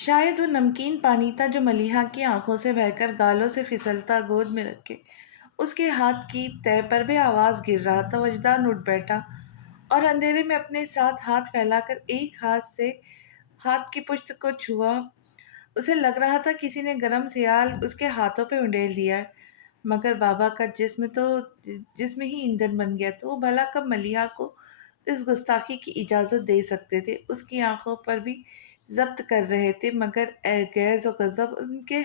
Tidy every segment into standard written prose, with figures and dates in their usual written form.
شاید وہ نمکین پانی تھا جو ملیحہ کی آنکھوں سے بہہ کر گالوں سے پھسلتا گود میں رکھ کے اس کے ہاتھ کی تہ پر بے آواز گر رہا تھا۔ وجدان اٹھ بیٹھا اور اندھیرے میں اپنے ساتھ ہاتھ پھیلا کر ایک ہاتھ سے ہاتھ کی پشت کو چھوا۔ اسے لگ رہا تھا کسی نے گرم سیال اس کے ہاتھوں پہ انڈیل دیا ہے، مگر بابا کا جسم ہی ایندھن بن گیا تھا۔ وہ بھلا کب ملیحہ کو اس گستاخی کی اجازت دے سکتے تھے؟ اس کی آنکھوں پر بھی ضبط کر رہے تھے، مگر غیظ و غضب ان کے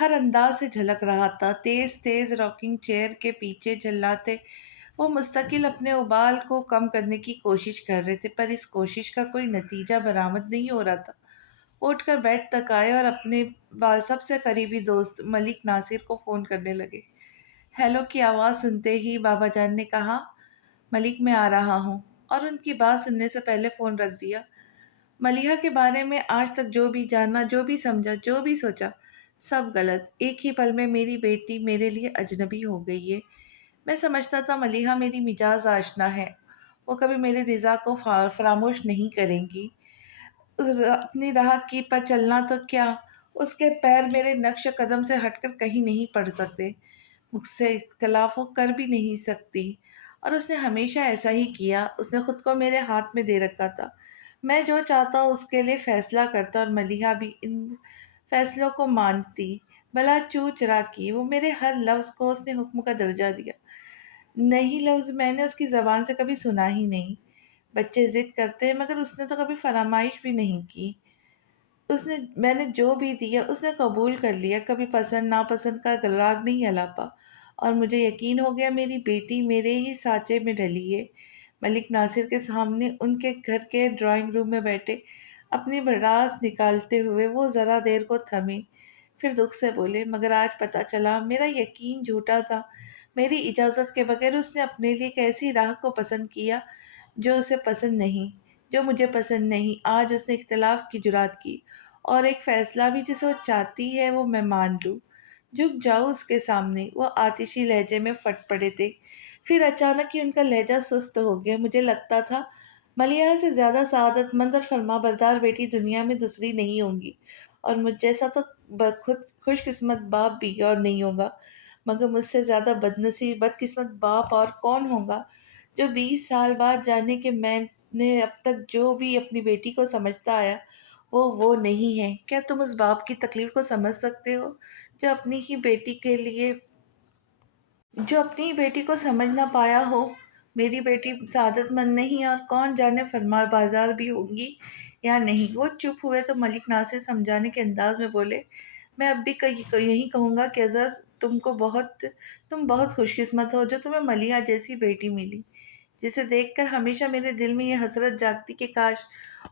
ہر انداز سے جھلک رہا تھا۔ تیز تیز راکنگ چیئر کے پیچھے جھلاتے وہ مستقل اپنے ابال کو کم کرنے کی کوشش کر رہے تھے، پر اس کوشش کا کوئی نتیجہ برآمد نہیں ہو رہا تھا۔ وہ اٹھ کر بیڈ تک آئے اور اپنے سب سے قریبی دوست ملک ناصر کو فون کرنے لگے۔ ہیلو کی آواز سنتے ہی بابا جان نے کہا، ملک میں آ رہا ہوں، اور ان کی بات سننے سے پہلے فون رکھ دیا۔ ملیحہ کے بارے میں آج تک جو بھی جانا، جو بھی سمجھا، جو بھی سوچا، سب غلط۔ ایک ہی پل میں میری بیٹی میرے لیے اجنبی ہو گئی ہے۔ میں سمجھتا تھا ملیحہ میری مجاز آشنا ہے، وہ کبھی میرے رضا کو فراموش نہیں کریں گی۔ اپنی راہ کی پر چلنا تو کیا، اس کے پیر میرے نقش قدم سے ہٹ کر کہیں نہیں پڑ سکتے، مجھ سے اختلاف وہ کر بھی نہیں سکتی، اور اس نے ہمیشہ ایسا ہی کیا۔ اس نے خود کو میرے ہاتھ میں دے رکھا تھا، میں جو چاہتا اس کے لیے فیصلہ کرتا، اور ملیحہ بھی ان فیصلوں کو مانتی، بلا چو چرا کی۔ وہ میرے ہر لفظ کو اس نے حکم کا درجہ دیا، نہیں لفظ میں نے اس کی زبان سے کبھی سنا ہی نہیں۔ بچے ضد کرتے ہیں، مگر اس نے تو کبھی فرمائش بھی نہیں کی۔ میں نے جو بھی دیا اس نے قبول کر لیا، کبھی پسند ناپسند کا راگ نہیں الاپا، اور مجھے یقین ہو گیا میری بیٹی میرے ہی سانچے میں ڈلی ہے۔ ملک ناصر کے سامنے ان کے گھر کے ڈرائنگ روم میں بیٹھے اپنی راز نکالتے ہوئے وہ ذرا دیر کو تھمے، پھر دکھ سے بولے، مگر آج پتہ چلا میرا یقین جھوٹا تھا۔ میری اجازت کے بغیر اس نے اپنے لیے ایک ایسی راہ کو پسند کیا جو اسے پسند نہیں، جو مجھے پسند نہیں۔ آج اس نے اختلاف کی جرات کی، اور ایک فیصلہ بھی جسے وہ چاہتی ہے وہ میں مان لوں، جھک جاؤ اس کے سامنے۔ وہ آتشی لہجے میں پھٹ پڑے تھے، پھر اچانک ہی ان کا لہجہ سست ہو گیا۔ مجھے لگتا تھا ملیحہ سے زیادہ سعادت مند اور فرما بردار بیٹی دنیا میں دوسری نہیں ہوں گی، اور مجھ جیسا تو خود خوش قسمت باپ بھی اور نہیں ہوگا، مگر مجھ سے زیادہ بدقسمت باپ اور کون ہوگا، جو 20 سال بعد جانے کہ میں نے اب تک جو بھی اپنی بیٹی کو سمجھتا آیا وہ نہیں ہے۔ کیا تم اس باپ کی تکلیف کو سمجھ سکتے ہو جو اپنی ہی بیٹی کو سمجھ نہ پایا ہو؟ میری بیٹی سعادت مند نہیں، اور کون جانے فرما بردار بھی ہوگی یا نہیں۔ وہ چپ ہوئے تو ملک ناصر سمجھانے کے انداز میں بولے، میں اب بھی یہی کہوں گا کہ اظہر تم بہت خوش قسمت ہو جو تمہیں ملیحہ جیسی بیٹی ملی، جسے دیکھ کر ہمیشہ میرے دل میں یہ حسرت جاگتی کہ کاش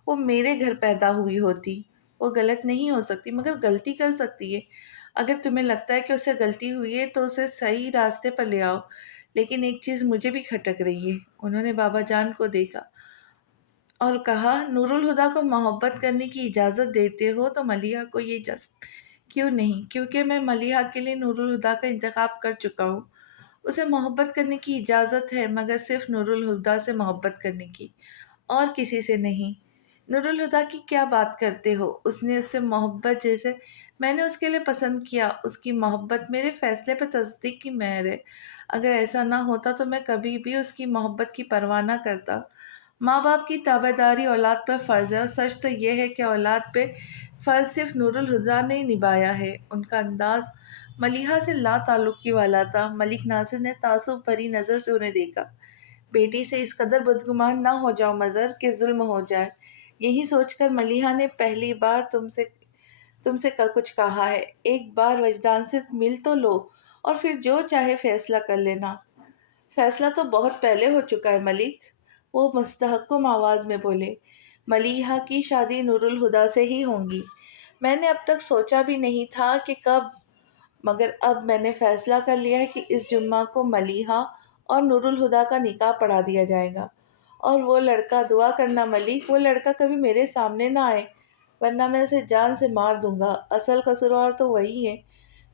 وہ میرے گھر پیدا ہوئی ہوتی۔ وہ غلط نہیں ہو سکتی، مگر غلطی کر سکتی ہے۔ اگر تمہیں لگتا ہے کہ اسے غلطی ہوئی ہے تو اسے صحیح راستے پر لے آؤ، لیکن ایک چیز مجھے بھی کھٹک رہی ہے۔ انہوں نے بابا جان کو دیکھا اور کہا، نور الہدیٰ کو محبت کرنے کی اجازت دیتے ہو تو ملیحہ کو یہ اجازت کیوں نہیں؟ کیونکہ میں ملیحہ کے لیے نور الہدیٰ کا انتخاب کر چکا ہوں۔ اسے محبت کرنے کی اجازت ہے، مگر صرف نور الہدیٰ سے محبت کرنے کی، اور کسی سے نہیں۔ نور الہدیٰ کی کیا بات کرتے ہو؟ اس نے اس سے محبت جیسے میں نے اس کے لیے پسند کیا۔ اس کی محبت میرے فیصلے پر تصدیق کی مہر ہے۔ اگر ایسا نہ ہوتا تو میں کبھی بھی اس کی محبت کی پرواہ نہ کرتا۔ ماں باپ کی تابعداری اولاد پر فرض ہے، اور سچ تو یہ ہے کہ اولاد پہ فرض صرف نور الہدیٰ نے نبھایا ہے۔ ان کا انداز ملیحہ سے لا تعلقی والا تھا۔ ملک ناصر نے تعصب بھری نظر سے انہیں دیکھا۔ بیٹی سے اس قدر بدگمان نہ ہو جاؤ مظہر کہ ظلم ہو جائے۔ یہی سوچ کر ملیحہ نے پہلی بار تم سے کچھ کہا ہے، ایک بار وجدان سے مل تو لو، اور پھر جو چاہے فیصلہ کر لینا۔ فیصلہ تو بہت پہلے ہو چکا ہے ملک، وہ مستحکم آواز میں بولے۔ ملیحہ کی شادی نور الہدیٰ سے ہی ہوگی۔ میں نے اب تک سوچا بھی نہیں تھا کہ کب، مگر اب میں نے فیصلہ کر لیا ہے کہ اس جمعہ کو ملیحہ اور نور الہدیٰ کا نکاح پڑھا دیا جائے گا۔ اور وہ لڑکا، دعا کرنا ملک، وہ لڑکا کبھی میرے سامنے نہ آئے، ورنہ میں اسے جان سے مار دوں گا۔ اصل قصوروار تو وہی ہے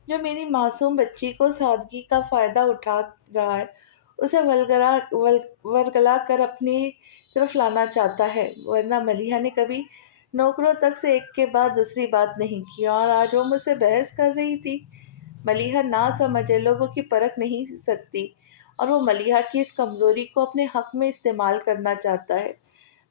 جو میری معصوم بچی کو سادگی کا فائدہ اٹھا رہا ہے، اسے ورگلا کر اپنی طرف لانا چاہتا ہے، ورنہ ملیحہ نے کبھی نوکروں تک سے ایک کے بعد دوسری بات نہیں کی، اور آج وہ مجھ سے بحث کر رہی تھی۔ ملیحہ نہ سمجھے، لوگوں کی پرکھ نہیں سکتی، اور وہ ملیحہ کی اس کمزوری کو اپنے حق میں استعمال کرنا چاہتا ہے،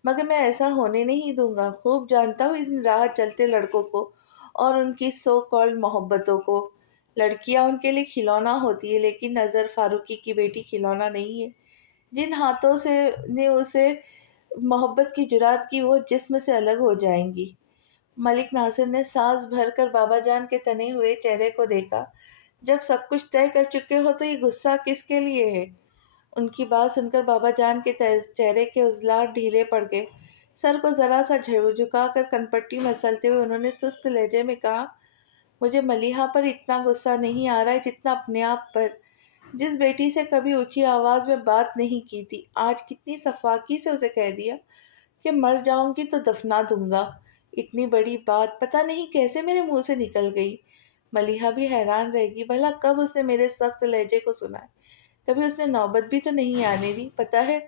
مگر میں ایسا ہونے نہیں دوں گا۔ خوب جانتا ہوں ان راہ چلتے لڑکوں کو اور ان کی سو کالڈ محبتوں کو۔ لڑکیاں ان کے لیے کھلونا ہوتی ہے، لیکن نظر فاروقی کی بیٹی کھلونا نہیں ہے۔ جن ہاتھوں سے نے اسے محبت کی جرات کی، وہ جسم سے الگ ہو جائیں گی۔ ملک ناصر نے سانس بھر کر بابا جان کے تنے ہوئے چہرے کو دیکھا۔ جب سب کچھ طے کر چکے ہو تو یہ غصہ کس کے لیے ہے؟ ان کی بات سن کر بابا جان کے چہرے کے عضلات ڈھیلے پڑ گئے۔ سر کو ذرا سا جھکا کر کنپٹی مسلتے ہوئے انہوں نے سست لہجے میں کہا، مجھے ملیحہ پر اتنا غصہ نہیں آ رہا ہے جتنا اپنے آپ پر۔ جس بیٹی سے کبھی اونچی آواز میں بات نہیں کی تھی، آج کتنی صفاقی سے اسے کہہ دیا کہ مر جاؤں گی تو دفنا دوں گا۔ اتنی بڑی بات پتہ نہیں کیسے میرے منہ سے نکل گئی۔ ملیحہ بھی حیران رہ گی، بھلا کب اس نے میرے سخت لہجے کو سنا ہے؟ کبھی اس نے نوبت بھی تو نہیں آنے دی۔ پتہ ہے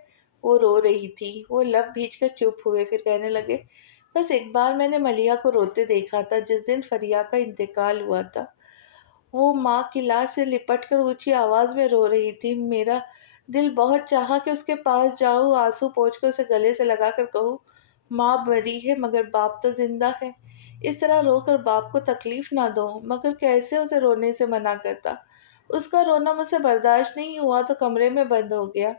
وہ رو رہی تھی۔ وہ لب بھیج کر چپ ہوئے، پھر کہنے لگے، بس ایک بار میں نے ملیحہ کو روتے دیکھا تھا، جس دن فریہ کا انتقال ہوا تھا۔ وہ ماں کی لاش سے لپٹ کر اونچی آواز میں رو رہی تھی۔ میرا دل بہت چاہا کہ اس کے پاس جاؤں، آنسو پوچھ کر اسے گلے سے لگا کر کہوں، ماں مری ہے مگر باپ تو زندہ ہے۔ اس طرح رو کر باپ کو تکلیف نہ دو، مگر کیسے اسے رونے سے منع کرتا۔ اس کا رونا مجھ سے برداشت نہیں ہوا تو کمرے میں بند ہو گیا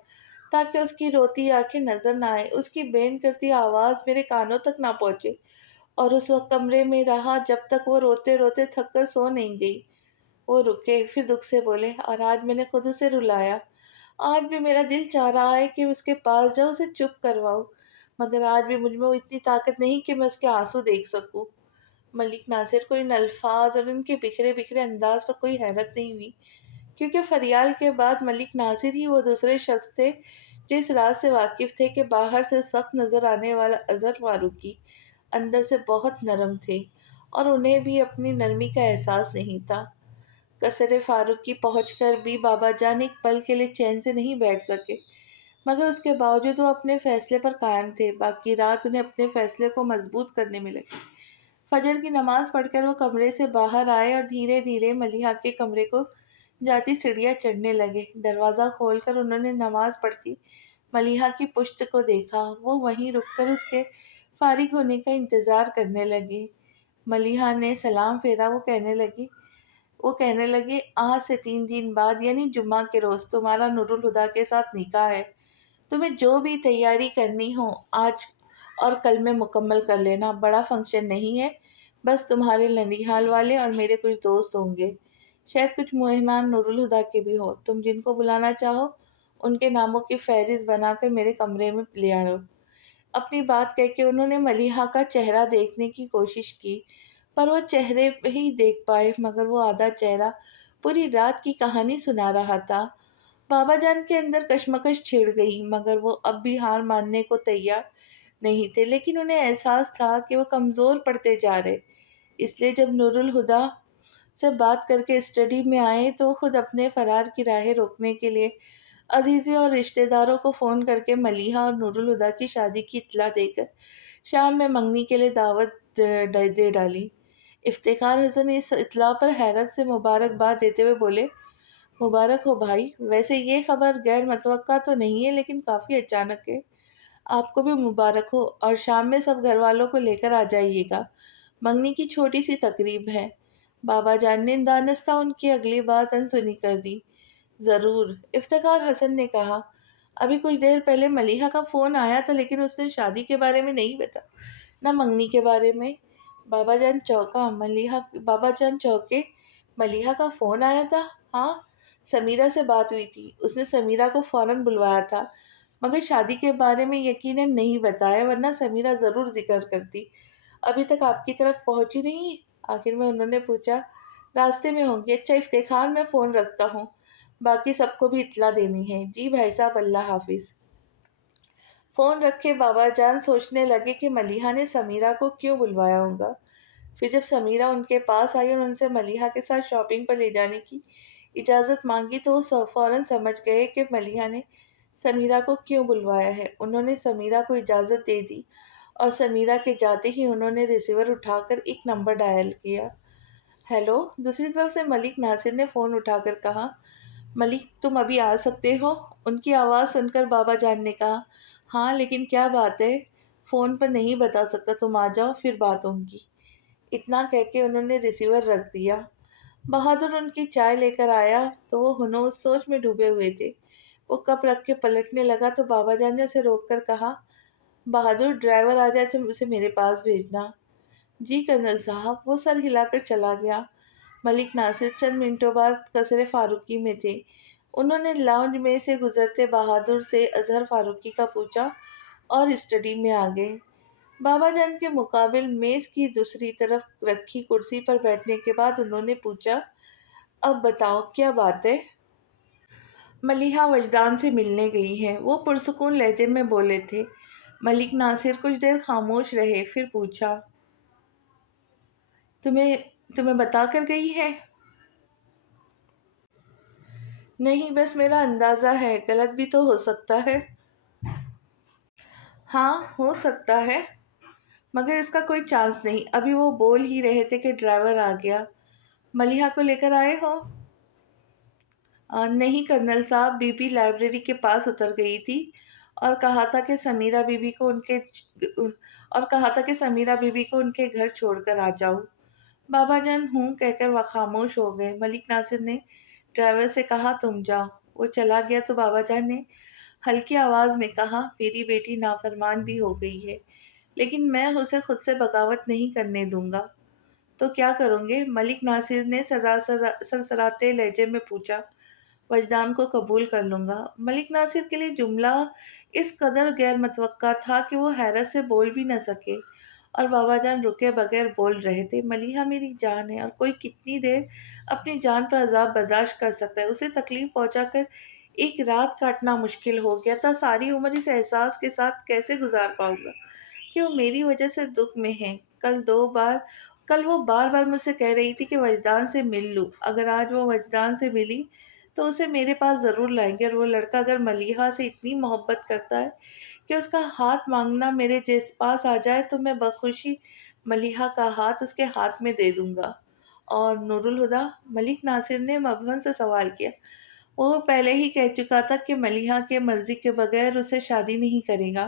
تاکہ اس کی روتی آنکھیں نظر نہ آئے، اس کی بین کرتی آواز میرے کانوں تک نہ پہنچے، اور اس وقت کمرے میں رہا جب تک وہ روتے روتے تھک کر سو نہیں گئی۔ وہ رکے، پھر دکھ سے بولے، اور آج میں نے خود اسے رلایا۔ آج بھی میرا دل چاہ رہا ہے کہ اس کے پاس جاؤ، اسے چپ کرواؤں، مگر آج بھی مجھ میں وہ اتنی طاقت نہیں کہ میں اس کے آنسو دیکھ سکوں۔ ملک ناصر کو ان الفاظ اور ان کے بکھرے بکھرے انداز پر کوئی حیرت نہیں ہوئی، کیونکہ فریال کے بعد ملک ناصر ہی وہ دوسرے شخص تھے جو اس راز سے واقف تھے کہ باہر سے سخت نظر آنے والا اظہر فاروقی اندر سے بہت نرم تھے، اور انہیں بھی اپنی نرمی کا احساس نہیں تھا۔ قصر فاروقی پہنچ کر بھی بابا جان ایک پل کے لیے چین سے نہیں بیٹھ سکے، مگر اس کے باوجود وہ اپنے فیصلے پر قائم تھے۔ باقی رات انہیں اپنے فیصلے کو مضبوط کرنے میں لگی۔ فجر کی نماز پڑھ کر وہ کمرے سے باہر آئے اور دھیرے دھیرے ملیحہ کے کمرے کو جاتی سیڑھیاں چڑھنے لگے۔ دروازہ کھول کر انہوں نے نماز پڑھتی ملیحہ کی پشت کو دیکھا۔ وہ وہیں رک کر اس کے فارغ ہونے کا انتظار کرنے لگے۔ ملیحہ نے سلام پھیرا۔ وہ کہنے لگے، آج سے 3 دن بعد یعنی جمعہ کے روز تمہارا نور الہدیٰ کے ساتھ نکاح ہے۔ تمہیں جو بھی تیاری کرنی ہو آج اور کل میں مکمل کر لینا۔ بڑا فنکشن نہیں ہے، بس تمہارے ننیھال والے اور میرے کچھ دوست ہوں گے، شاید کچھ مہمان نور الہدیٰ کے بھی ہو۔ تم جن کو بلانا چاہو ان کے ناموں کی فہرست بنا کر میرے کمرے میں لے آؤ۔ اپنی بات کہہ کے انہوں نے ملیحہ کا چہرہ دیکھنے کی کوشش کی، پر وہ چہرے ہی دیکھ پائے، مگر وہ آدھا چہرہ پوری رات کی کہانی سنا رہا تھا۔ بابا جان کے اندر کشمکش چھڑ گئی، مگر وہ اب بھی ہار ماننے کو تیار نہیں تھے، لیکن انہیں احساس تھا کہ وہ کمزور پڑتے جا رہے۔ اس لیے جب نور الہدیٰ سے بات کر کے اسٹڈی میں آئے تو وہ خود اپنے فرار کی راہیں روکنے کے لیے عزیزے اور رشتہ داروں کو فون کر کے ملیحہ اور نور الہدیٰ کی شادی کی اطلاع دے کر شام میں منگنی کے لیے دعوت دے ڈالی۔ افتخار حسن اس اطلاع پر حیرت سے مبارکباد دیتے ہوئے بولے، مبارک ہو بھائی، ویسے یہ خبر غیر متوقع تو نہیں ہے لیکن کافی اچانک ہے۔ آپ کو بھی مبارک ہو، اور شام میں سب گھر والوں کو لے کر آ جائیے گا، منگنی کی چھوٹی سی تقریب ہے۔ بابا جان نے دانستہ ان کی اگلی بات انسنی کر دی۔ ضرور، افتخار حسن نے کہا، ابھی کچھ دیر پہلے ملیحہ کا فون آیا تھا لیکن اس نے شادی کے بارے میں نہیں بتایا، نہ منگنی کے بارے میں۔ بابا جان چونکے، ملیحہ کا فون آیا تھا؟ ہاں، سمیرہ سے بات ہوئی تھی، اس نے سمیرہ کو فوراً بلوایا تھا، مگر شادی کے بارے میں یقیناً نہیں بتایا، ورنہ سمیرہ ضرور ذکر کرتی۔ ابھی تک آپ کی طرف پہنچی نہیں؟ آخر میں انہوں نے پوچھا۔ راستے میں ہوں گی۔ اچھا افتخار، میں فون رکھتا ہوں، باقی سب کو بھی اطلاع دینی ہے۔ جی بھائی صاحب، اللہ حافظ۔ فون رکھے بابا جان سوچنے لگے کہ ملیحہ نے سمیرہ کو کیوں بلوایا ہوگا۔ پھر جب سمیرہ ان کے پاس آئی اور ان سے ملیحہ کے ساتھ شاپنگ پر لے جانے کی اجازت مانگی تو وہ فوراً سمجھ گئے کہ ملیحہ نے سمیرہ کو کیوں بلوایا ہے۔ انہوں نے سمیرہ کو اجازت دے دی اور سمیرہ کے جاتے ہی انہوں نے ریسیور اٹھا کر ایک نمبر ڈائل کیا۔ ہیلو، دوسری طرف سے ملک ناصر نے فون اٹھا کر کہا، ملک تم ابھی آ سکتے ہو؟ ان کی آواز سن کر بابا جان نے کہا، ہاں لیکن کیا بات ہے؟ فون پر نہیں بتا سکتا، تم آ جاؤ پھر بات ہوگی۔ اتنا کہہ کے انہوں نے ریسیور رکھ دیا۔ بہادر ان کی چائے لے کر آیا تو وہ ہنوز سوچ میں ڈوبے ہوئے تھے۔ وہ کپ رکھ کے پلٹنے لگا تو بابا جان نے اسے روک کر کہا، بہادر ڈرائیور آ جائے تو اسے میرے پاس بھیجنا۔ جی کرنل صاحب۔ وہ سر ہلا کر چلا گیا۔ ملک ناصر چند منٹوں بعد قصر فاروقی میں تھے۔ انہوں نے لاؤنج میں سے گزرتے بہادر سے اظہر فاروقی کا پوچھا اور اسٹڈی میں آ گئے۔ بابا جان کے مقابل میز کی دوسری طرف رکھی کرسی پر بیٹھنے کے بعد انہوں نے پوچھا، اب بتاؤ کیا بات ہے؟ ملیحہ وجدان سے ملنے گئی ہے، وہ پرسکون لہجے میں بولے تھے۔ ملک ناصر کچھ دیر خاموش رہے، پھر پوچھا، تمہیں بتا کر گئی ہے؟ نہیں، بس میرا اندازہ ہے، غلط بھی تو ہو سکتا ہے۔ ہاں ہو سکتا ہے، مگر اس کا کوئی چانس نہیں۔ ابھی وہ بول ہی رہے تھے کہ ڈرائیور آ گیا۔ ملیحہ کو لے کر آئے ہو؟ نہیں کرنل صاحب، بی بی لائبریری کے پاس اتر گئی تھی اور کہا تھا کہ سمیرہ بی بی کو ان کے گھر چھوڑ کر آ جاؤ۔ بابا جان ہوں کہہ کر وہ خاموش ہو گئے۔ ملک ناصر نے ڈرائیور سے کہا، تم جاؤ۔ وہ چلا گیا تو بابا جان نے ہلکی آواز میں کہا، میری بیٹی نافرمان بھی ہو گئی ہے، لیکن میں اسے خود سے بغاوت نہیں کرنے دوں گا۔ تو کیا کروں گے؟ ملک ناصر نے سرسراتے لہجے میں پوچھا۔ وجدان کو قبول کر لوں گا۔ ملک ناصر کے لیے جملہ اس قدر غیر متوقع تھا کہ وہ حیرت سے بول بھی نہ سکے، اور بابا جان رکے بغیر بول رہے تھے، ملیحہ میری جان ہے، اور کوئی کتنی دیر اپنی جان پر عذاب برداشت کر سکتا ہے؟ اسے تکلیف پہنچا کر ایک رات کاٹنا مشکل ہو گیا تھا، ساری عمر اس احساس کے ساتھ کیسے گزار پاؤں گا کہ وہ میری وجہ سے دکھ میں ہے۔ کل وہ بار بار مجھ سے کہہ رہی تھی کہ وجدان سے مل لوں۔ اگر آج وہ وجدان سے ملی تو اسے میرے پاس ضرور لائیں گے، اور وہ لڑکا اگر ملیحہ سے اتنی محبت کرتا ہے کہ اس کا ہاتھ مانگنا میرے پاس آ جائے تو میں بخوشی ملیحہ کا ہاتھ اس کے ہاتھ میں دے دوں گا۔ اور نور الہدیٰ؟ ملک ناصر نے مبہم سے سوال کیا۔ وہ پہلے ہی کہہ چکا تھا کہ ملیحہ کے مرضی کے بغیر اسے شادی نہیں کرے گا،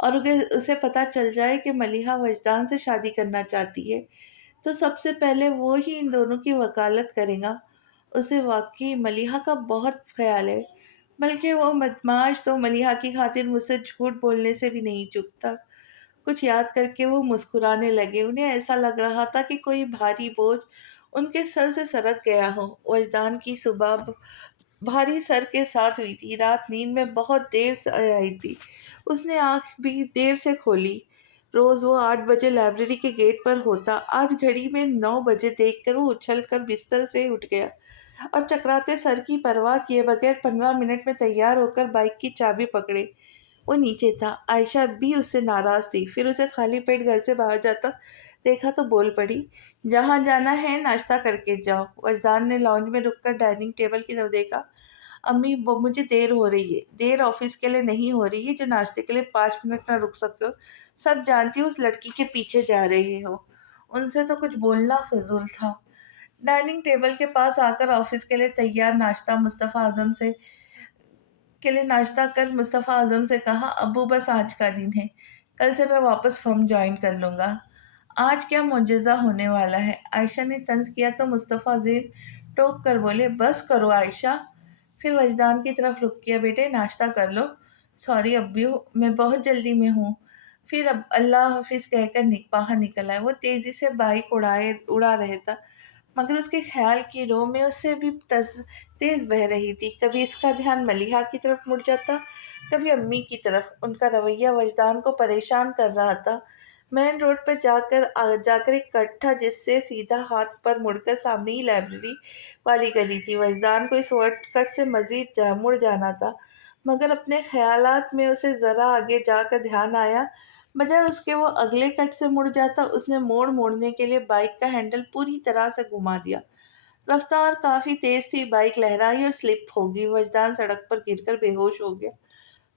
اور اسے پتہ چل جائے کہ ملیحہ وجدان سے شادی کرنا چاہتی ہے تو سب سے پہلے وہ ہی ان دونوں کی وکالت کرے گا۔ اسے واقعی ملیحہ کا بہت خیال ہے، بلکہ وہ بدمعاش تو ملیحہ کی خاطر مجھ سے جھوٹ بولنے سے بھی نہیں چکتا۔ کچھ یاد کر کے وہ مسکرانے لگے۔ انہیں ایسا لگ رہا تھا کہ کوئی بھاری بوجھ ان کے سر سے سرک گیا ہو۔ وجدان کی صبح بھاری سر کے ساتھ ہوئی تھی، رات نیند میں بہت دیر سے آئی تھی، اس نے آنکھ بھی دیر سے کھولی۔ روز وہ 8 بجے لائبریری کے گیٹ پر ہوتا، آج گھڑی میں 9 بجے دیکھ کر وہ اچھل کر بستر سے اٹھ گیا اور چکراتے سر کی پرواہ کیے بغیر 15 منٹ میں تیار ہو کر بائک کی چابی پکڑے وہ نیچے تھا۔ عائشہ بھی اس سے ناراض تھی، پھر اسے خالی پیٹ گھر سے باہر جاتا دیکھا تو بول پڑی، جہاں جانا ہے ناشتہ کر کے جاؤ۔ وجدان نے لاؤنج میں رک کر ڈائننگ ٹیبل کی طرف دیکھا۔ امی مجھے دیر ہو رہی ہے۔ دیر آفس کے لیے نہیں ہو رہی ہے جو ناشتے کے لیے 5 منٹ نہ رک سکتے ہو؟ سب جانتی ہو اس لڑکی کے پیچھے جا رہے ہو۔ ان سے تو کچھ بولنا فضول تھا۔ ڈائننگ ٹیبل کے پاس آ کر آفس کے لیے تیار ناشتہ کر مصطفیٰ اعظم سے کہا، ابو بس آج کا دن ہے، کل سے میں واپس فرم جوائن کر لوں گا۔ آج کیا معجزہ ہونے والا ہے؟ عائشہ نے طنز کیا تو مصطفیٰ عظیم ٹوک کر بولے، بس کرو عائشہ۔ پھر وجدان کی طرف رخ کیا، بیٹے ناشتہ کر لو۔ سوری ابو، میں بہت جلدی میں ہوں۔ پھر اب اللہ حافظ کہہ کر باہر نکل آئے۔ وہ تیزی سے بائک اڑا رہا تھا، مگر اس کے خیال کی رو میں اس سے بھی تیز بہہ رہی تھی۔ کبھی اس کا دھیان ملیحہ کی طرف مڑ جاتا، کبھی امی کی طرف۔ ان کا رویہ وجدان کو پریشان کر رہا تھا۔ مین روڈ پر جا کر ایک کٹ تھا جس سے سیدھا ہاتھ پر مڑ کر سامنے ہی لائبریری والی گلی تھی۔ وجدان کو اس کٹ سے مزید مڑ جانا تھا، مگر اپنے خیالات میں اسے ذرا آگے جا کر دھیان آیا، بجائے اس کے وہ اگلے کٹ سے مڑ جاتا۔ اس نے موڑنے کے لیے بائک کا ہینڈل پوری طرح سے گھما دیا۔ رفتار کافی تیز تھی، بائک لہرائی اور سلپ ہو گئی۔ وجدان سڑک پر گر کر بے ہوش ہو گیا۔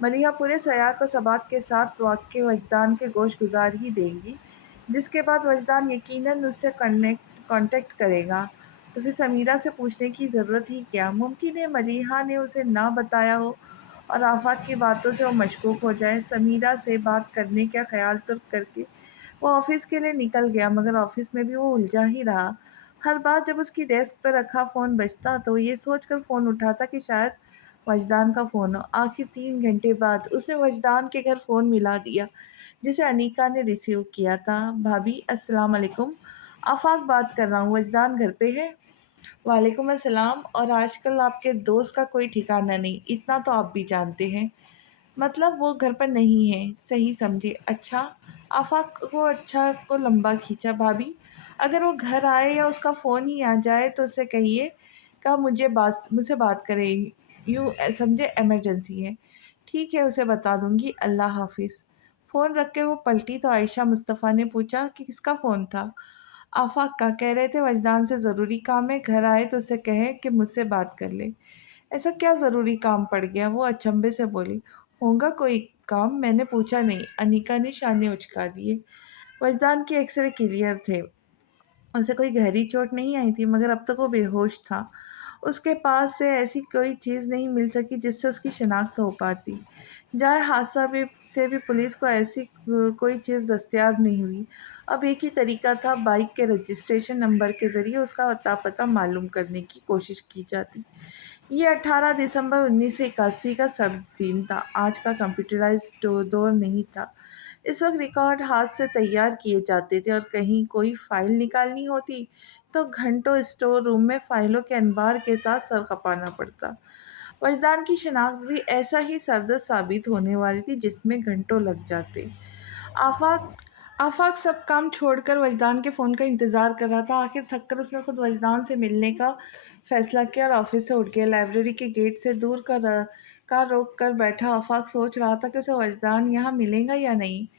ملیحہ پورے سیاح کو سبات کے ساتھ واقع وجدان کے گوش گزار ہی دے گی، جس کے بعد وجدان یقیناً اس سے کانٹیکٹ کرے گا۔ تو پھر سمیرہ سے پوچھنے کی ضرورت ہی کیا؟ ممکن ہے ملیحہ نے اسے نہ بتایا ہو اور آفاق کی باتوں سے وہ مشکوک ہو جائے۔ سمیرہ سے بات کرنے کا خیال ترک کر کے وہ آفس کے لیے نکل گیا، مگر آفس میں بھی وہ الجھا ہی رہا۔ ہر بار جب اس کی ڈیسک پر رکھا فون بجتا تو وہ یہ سوچ کر فون اٹھاتا کہ شاید وجدان کا فون ہو۔ آخر 3 گھنٹے بعد اس نے وجدان کے گھر فون ملا دیا، جسے انیکا نے ریسیو کیا تھا۔ بھابھی السلام علیکم، آفاق بات کر رہا ہوں، وجدان گھر پہ ہے؟ وعلیکم السلام، اور آج کل آپ کے دوست کا کوئی ٹھکانہ نہیں، اتنا تو آپ بھی جانتے ہیں۔ مطلب وہ گھر پر نہیں ہے، صحیح سمجھے؟ اچھا۔ آفاق کو اچھا کو لمبا کھینچا۔ بھابھی اگر وہ گھر آئے یا اس کا فون ہی آ جائے تو اسے کہیے کہ مجھ سے بات کرے، یوں سمجھے ایمرجنسی ہے۔ ٹھیک ہے، اسے بتا دوں گی، اللہ حافظ۔ فون رکھ کے وہ پلٹی تو عائشہ مصطفیٰ نے پوچھا کہ کس کا فون تھا؟ آفاق کا، کہہ رہے تھے وجدان سے ضروری کام ہے، گھر آئے تو اسے کہے کہ مجھ سے بات کر لے۔ ایسا کیا ضروری کام پڑ گیا؟ وہ اچنبھے سے بولی۔ ہوگا کوئی کام، میں نے پوچھا نہیں، انیکا نے شانے اچکا دیے۔ وجدان کے ایکس رے کلیئر تھے، اسے کوئی گہری چوٹ نہیں آئی تھی، مگر اب تک وہ بے ہوش تھا۔ اس کے پاس سے ایسی کوئی چیز نہیں مل سکی جس سے اس کی شناخت ہو پاتی۔ جائے حادثہ سے بھی پولیس کو ایسی کوئی چیز دستیاب نہیں ہوئی۔ اب ایک ہی طریقہ تھا، بائک کے رجسٹریشن نمبر کے ذریعے اس کا اتا پتہ معلوم کرنے کی کوشش کی جاتی۔ یہ 18 دسمبر 1981 کا سرد دن تھا۔ آج کا کمپیوٹرائزڈ دور نہیں تھا۔ اس وقت ریکارڈ ہاتھ سے تیار کیے جاتے تھے، اور کہیں کوئی فائل نکالنی ہوتی تو گھنٹوں اسٹور روم میں فائلوں کے انبار کے ساتھ سر کھپانا پڑتا۔ وجدان کی شناخت بھی ایسا ہی سرد ثابت ہونے والی تھی جس میں گھنٹوں لگ جاتے۔ آفاق سب کام چھوڑ کر وجدان کے فون کا انتظار کر رہا تھا۔ آخر تھک کر اس نے خود وجدان سے ملنے کا فیصلہ کیا اور آفس سے اٹھ گیا۔ لائبریری کے گیٹ سے دور کار روک کر بیٹھا آفاق سوچ رہا تھا کہ اسے وجدان یہاں ملے گا یا نہیں۔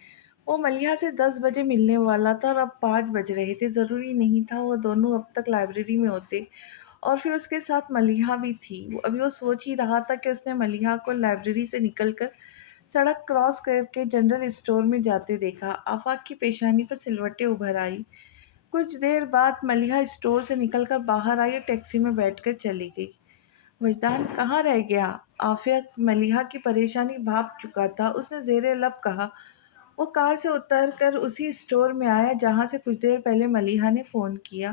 وہ ملیحہ سے 10 بجے ملنے والا تھا اور اب 5 بج رہے تھے۔ ضروری نہیں تھا وہ دونوں اب تک لائبریری میں ہوتے، اور پھر اس کے ساتھ ملیحہ بھی تھی۔ ابھی وہ سوچ ہی رہا تھا کہ اس نے ملیحہ کو لائبریری سے نکل کر سڑک کراس کر کے جنرل اسٹور میں جاتے دیکھا۔ آفاق کی پیشانی پر سلوٹیں ابھر آئی۔ کچھ دیر بعد ملیحہ اسٹور سے نکل کر باہر آئی اور ٹیکسی میں بیٹھ کر چلی گئی۔ وجدان کہاں رہ گیا؟ آفاق ملیحہ کی پریشانی بھاپ چکا تھا۔ اس نے زیر لب کہا۔ وہ کار سے اتر کر اسی اسٹور میں آیا جہاں سے کچھ دیر پہلے ملیحہ نے فون کیا،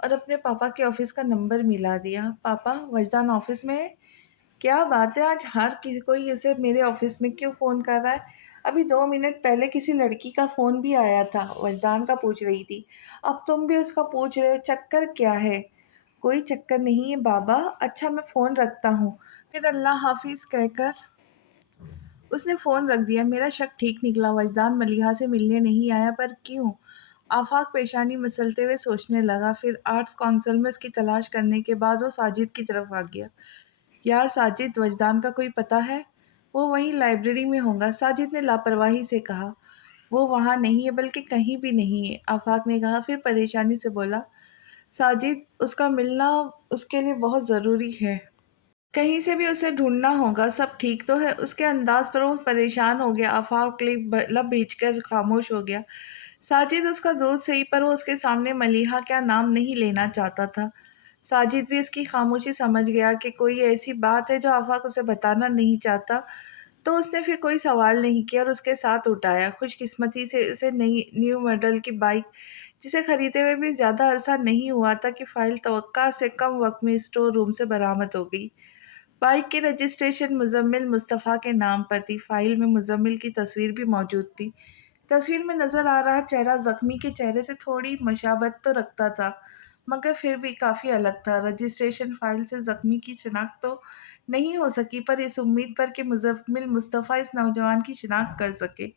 اور اپنے پاپا کے آفس کا نمبر ملا دیا۔ پاپا، وجدان آفس میں ہے؟ کیا بات ہے، آج ہر کوئی اسے میرے آفس میں کیوں فون کر رہا ہے؟ ابھی 2 منٹ پہلے کسی لڑکی کا فون بھی آیا تھا، وجدان کا پوچھ رہی تھی۔ اب تم بھی اس کا پوچھ رہے ہو؟ چکر کیا ہے؟ کوئی چکر نہیں ہے بابا۔ اچھا میں فون رکھتا ہوں، پھر اللہ حافظ کہہ کر اس نے فون رکھ دیا۔ میرا شک ٹھیک نکلا، وجدان ملیحہ سے ملنے نہیں آیا، پر کیوں؟ آفاق پیشانی مسلتے ہوئے سوچنے لگا۔ پھر آرٹس کونسل میں اس کی تلاش کرنے کے بعد وہ ساجد کی طرف آ گیا۔ یار ساجد، وجدان کا کوئی پتہ ہے؟ وہ وہیں لائبریری میں ہوگا، ساجد نے لاپرواہی سے کہا۔ وہ وہاں نہیں ہے، بلکہ کہیں بھی نہیں ہے، آفاق نے کہا، پھر پریشانی سے بولا۔ ساجد، اس کا ملنا اس کے لیے بہت ضروری ہے۔ کہیں سے بھی اسے ڈھونڈنا ہوگا۔ سب ٹھیک تو ہے؟ اس کے انداز پر وہ پریشان ہو گیا۔ آفاق لب بھیج کر خاموش ہو گیا۔ ساجد اس کا دوست صحیح، پر وہ اس کے سامنے ملیحہ کا نام نہیں لینا چاہتا تھا۔ ساجد بھی اس کی خاموشی سمجھ گیا کہ کوئی ایسی بات ہے جو آفاق اسے بتانا نہیں چاہتا، تو اس نے پھر کوئی سوال نہیں کیا اور اس کے ساتھ اٹھایا۔ خوش قسمتی سے اسے نیو ماڈل کی بائک، جسے خریدے ہوئے بھی زیادہ عرصہ نہیں ہوا تھا، کہ فائل توقع سے کم وقت میں اسٹور روم سے برآمد ہو گئی۔ بائک کی رجسٹریشن مزمل مصطفیٰ کے نام پر تھی۔ فائل میں مزمل کی تصویر بھی موجود تھی۔ تصویر میں نظر آ رہا چہرہ زخمی کے چہرے سے تھوڑی مشابہت تو رکھتا تھا، مگر پھر بھی کافی الگ تھا۔ رجسٹریشن فائل سے زخمی کی شناخت تو نہیں ہو سکی، پر اس امید پر کہ مزمل مصطفیٰ اس نوجوان کی شناخت کر سکے،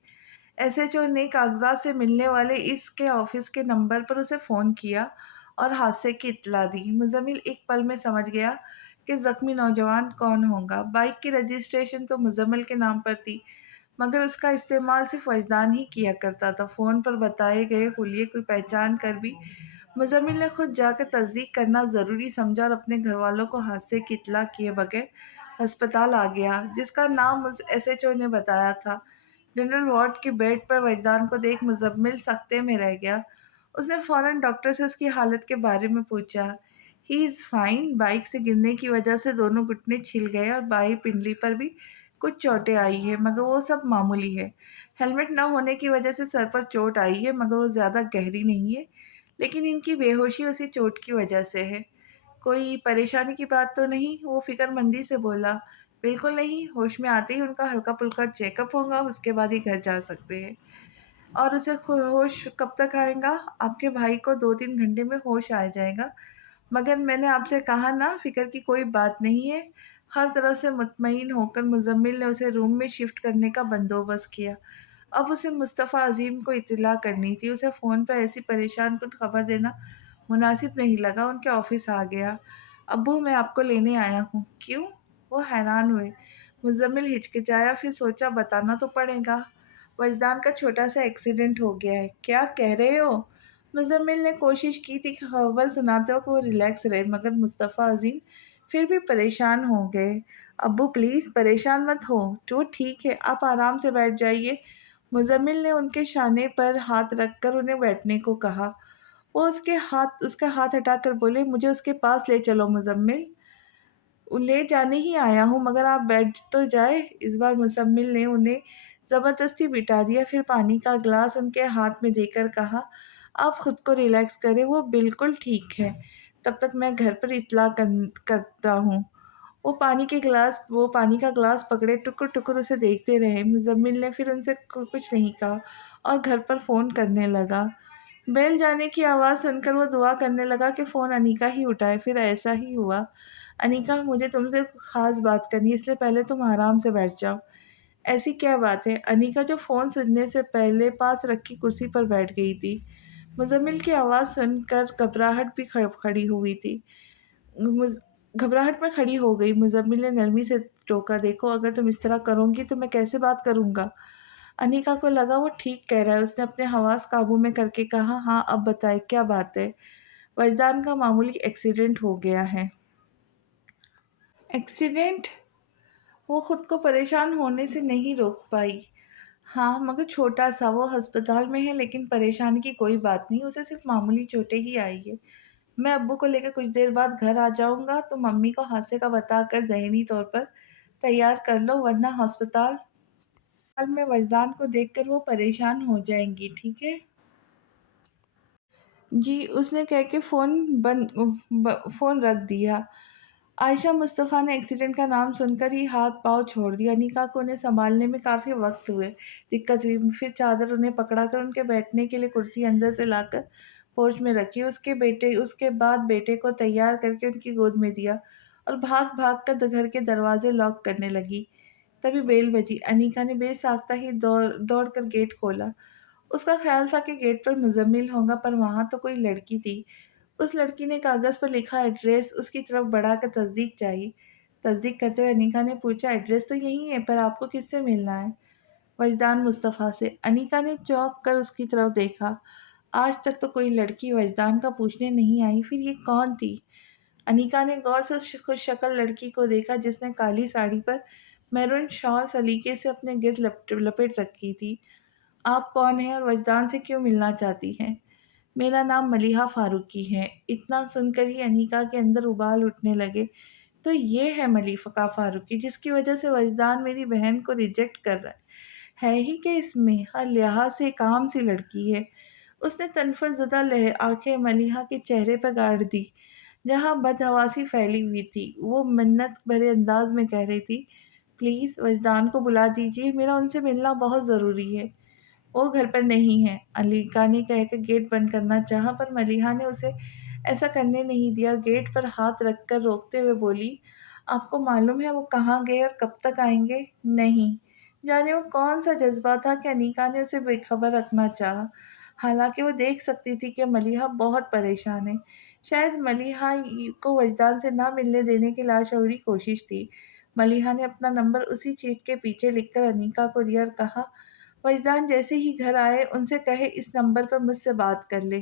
ایس ایچ او نے کاغذات سے ملنے والے اس کے آفس کے نمبر پر اسے فون کیا اور حادثے کی اطلاع دی۔ مزمل ایک پل میں سمجھ گیا کہ زخمی نوجوان کون ہوگا۔ بائک کی رجسٹریشن تو مزمل کے نام پر تھی، مگر اس کا استعمال صرف وجدان ہی کیا کرتا تھا۔ فون پر بتائے گئے حلیے کو پہچان کر بھی مزمل نے خود جا کر تصدیق کرنا ضروری سمجھا اور اپنے گھر والوں کو حادثے کی اطلاع کیے بغیر ہسپتال آ گیا جس کا نام اس SHO نے بتایا تھا۔ جنرل وارڈ کے بیڈ پر وجدان کو دیکھ مزمل سکتے میں رہ گیا۔ اس نے فوراً ڈاکٹر سے اس کی حالت کے بارے میں پوچھا۔ ہی از فائن۔ بائک سے گرنے کی وجہ سے دونوں گھٹنے چھل گئے اور بائیں پنڈلی پر بھی کچھ چوٹیں آئی ہیں مگر وہ سب معمولی ہے۔ ہیلمٹ نہ ہونے کی وجہ سے سر پر چوٹ آئی ہے مگر وہ زیادہ گہری نہیں ہے، لیکن ان کی بے ہوشی اسی چوٹ کی وجہ سے ہے۔ کوئی پریشانی کی بات تو نہیں؟ وہ فکر مندی سے بولا۔ بالکل نہیں، ہوش میں آتے ہی ان کا ہلکا پھلکا چیک اپ ہوگا، اس کے بعد ہی گھر جا سکتے ہیں۔ اور اسے ہوش کب تک آئے گا؟ آپ کے بھائی کو 2-3 گھنٹے میں ہوش آ جائے گا۔ مگر میں نے آپ سے کہا نا، فکر کی کوئی بات نہیں ہے۔ ہر طرف سے مطمئن ہو کر مزمل نے اسے روم میں شفٹ کرنے کا بندوبست کیا۔ اب اسے مصطفیٰ عظیم کو اطلاع کرنی تھی۔ اسے فون پر ایسی پریشان کن خبر دینا مناسب نہیں لگا۔ ان کے آفس آ گیا۔ ابو، میں آپ کو لینے آیا ہوں۔ کیوں؟ وہ حیران ہوئے۔ مزمل ہچکچایا، پھر سوچا بتانا تو پڑے گا۔ وجدان کا چھوٹا سا ایکسیڈنٹ ہو گیا ہے۔ کیا کہہ رہے ہو؟ مزمل نے کوشش کی تھی کہ خبر سناتے وقت وہ ریلیکس رہے مگر مصطفیٰ عظیم پھر بھی پریشان ہو گئے۔ ابو پلیز پریشان مت ہو، تو ٹھیک ہے، آپ آرام سے بیٹھ جائیے۔ مزمل نے ان کے شانے پر ہاتھ رکھ کر انہیں بیٹھنے کو کہا۔ وہ اس کا ہاتھ ہٹا کر بولے، مجھے اس کے پاس لے چلو مزمل۔ لے جانے ہی آیا ہوں مگر آپ بیٹھ تو جائے۔ اس بار مزمل نے انہیں زبردستی بٹھا دیا، پھر پانی کا گلاس ان کے ہاتھ میں دے کر کہا، آپ خود کو ریلیکس کریں، وہ بالکل ٹھیک ہے، تب تک میں گھر پر اطلاع کرتا ہوں۔ وہ پانی کا گلاس پکڑے ٹکر ٹکر اسے دیکھتے رہے۔ مزمل نے پھر ان سے کچھ نہیں کہا اور گھر پر فون کرنے لگا۔ بیل جانے کی آواز سن کر وہ دعا کرنے لگا کہ فون انیکا ہی اٹھائے۔ پھر ایسا ہی ہوا۔ انیکا، مجھے تم سے خاص بات کرنی ہے، اس لیے پہلے تم آرام سے بیٹھ جاؤ۔ ایسی کیا بات ہے؟ انیکا جو فون سننے سے پہلے پاس رکھی کرسی پر بیٹھ گئی تھی۔ مزمل کی آواز سن کر گھبراہٹ بھی کھڑی ہوئی تھی۔ گھبراہٹ میں کھڑی ہو گئی۔ مزمل نے نرمی سے ٹوکا، دیکھو اگر تم اس طرح کرو گی تو میں کیسے بات کروں گا؟ انیکا کو لگا وہ ٹھیک کہہ رہا ہے۔ اس نے اپنے حواس قابو میں کر کے کہا، ہاں اب بتائے کیا بات ہے؟ وجدان کا معمولی ایکسیڈنٹ ہو گیا ہے۔ ایکسیڈنٹ؟ وہ خود کو پریشان ہونے سے نہیں روک پائی۔ ہاں مگر چھوٹا سا، وہ ہسپتال میں ہے لیکن پریشانی کی کوئی بات نہیں، اسے صرف معمولی چوٹیں ہی آئی ہے۔ میں ابو کو لے کے کچھ دیر بعد گھر آ جاؤں گا، تو ممی کو حادثے کا بتا کر ذہنی طور پر تیار کر لو، ورنہ ہسپتال میں وجدان کو دیکھ کر وہ پریشان ہو جائیں گی، ٹھیک ہے؟ جی، اس نے کہہ کے فون رکھ دیا۔ عائشہ مصطفیٰ نے ایکسیڈنٹ کا نام سن کر ہی ہاتھ پاؤں چھوڑ دیا۔ انیکا کو انہیں سنبھالنے میں کافی وقت دقت ہوئی۔ پھر چادر انہیں پکڑا کر ان کے بیٹھنے کے لیے کرسی اندر سے لا کر پورچ میں رکھی۔ اس کے بعد بیٹے کو تیار کر کے ان کی گود میں دیا اور بھاگ بھاگ کر گھر کے دروازے لاک کرنے لگی۔ تبھی بیل بجی۔ انیکا نے بے ساختہ ہی دوڑ کر گیٹ کھولا۔ اس کا خیال تھا کہ گیٹ پر مزمل ہوگا، پر وہاں تو کوئی لڑکی تھی۔ اس لڑکی نے کاغذ پر لکھا ایڈریس اس کی طرف بڑھا کر تصدیق چاہی۔ تصدیق کرتے ہوئے انیکا نے پوچھا، ایڈریس تو یہی ہے، پر آپ کو کس سے ملنا ہے؟ وجدان مصطفیٰ سے۔ انیکا نے چونک کر اس کی طرف دیکھا۔ آج تک تو کوئی لڑکی وجدان کا پوچھنے نہیں آئی، پھر یہ کون تھی؟ انیکا نے غور سے اس خوش شکل لڑکی کو دیکھا جس نے کالی ساڑی پر میرون شال سلیقے سے اپنے گرد لپیٹ رکھی تھی۔ آپ کون ہیں اور وجدان سے کیوں ملنا چاہتی ہیں؟ میرا نام ملیحہ فاروقی ہے۔ اتنا سن کر ہی انیکا کے اندر ابال اٹھنے لگے۔ تو یہ ہے ملیحہ فاروقی جس کی وجہ سے وجدان میری بہن کو ریجیکٹ کر رہا ہے ہی کہ اس میں ہر لحاظ سے ایک عام سی لڑکی ہے۔ اس نے تنفر زدہ آنکھیں ملیحہ کے چہرے پہ گاڑ دی جہاں بدحواسی پھیلی ہوئی تھی۔ وہ منت بھرے انداز میں کہہ رہی تھی، پلیز وجدان کو بلا دیجیے، میرا ان سے ملنا بہت ضروری ہے۔ وہ گھر پر نہیں ہے، انیکا نے کہہ کر گیٹ بند کرنا چاہا، پر ملیحہ نے اسے ایسا کرنے نہیں دیا۔ گیٹ پر ہاتھ رکھ کر روکتے ہوئے بولی، آپ کو معلوم ہے وہ کہاں گئے اور کب تک آئیں گے؟ نہیں۔ جانے وہ کون سا جذبہ تھا کہ انیکا نے اسے بے خبر رکھنا چاہا، حالانکہ وہ دیکھ سکتی تھی کہ ملیحہ بہت پریشان ہے۔ شاید ملیحہ کو وجدان سے نہ ملنے دینے کی لاشعوری کوشش تھی۔ ملیحہ نے اپنا نمبر اسی چیٹ کے پیچھے لکھ کر انیکا کو دیا اور کہا، وجدان جیسے ہی گھر آئے ان سے کہے اس نمبر پر مجھ سے بات کر لے۔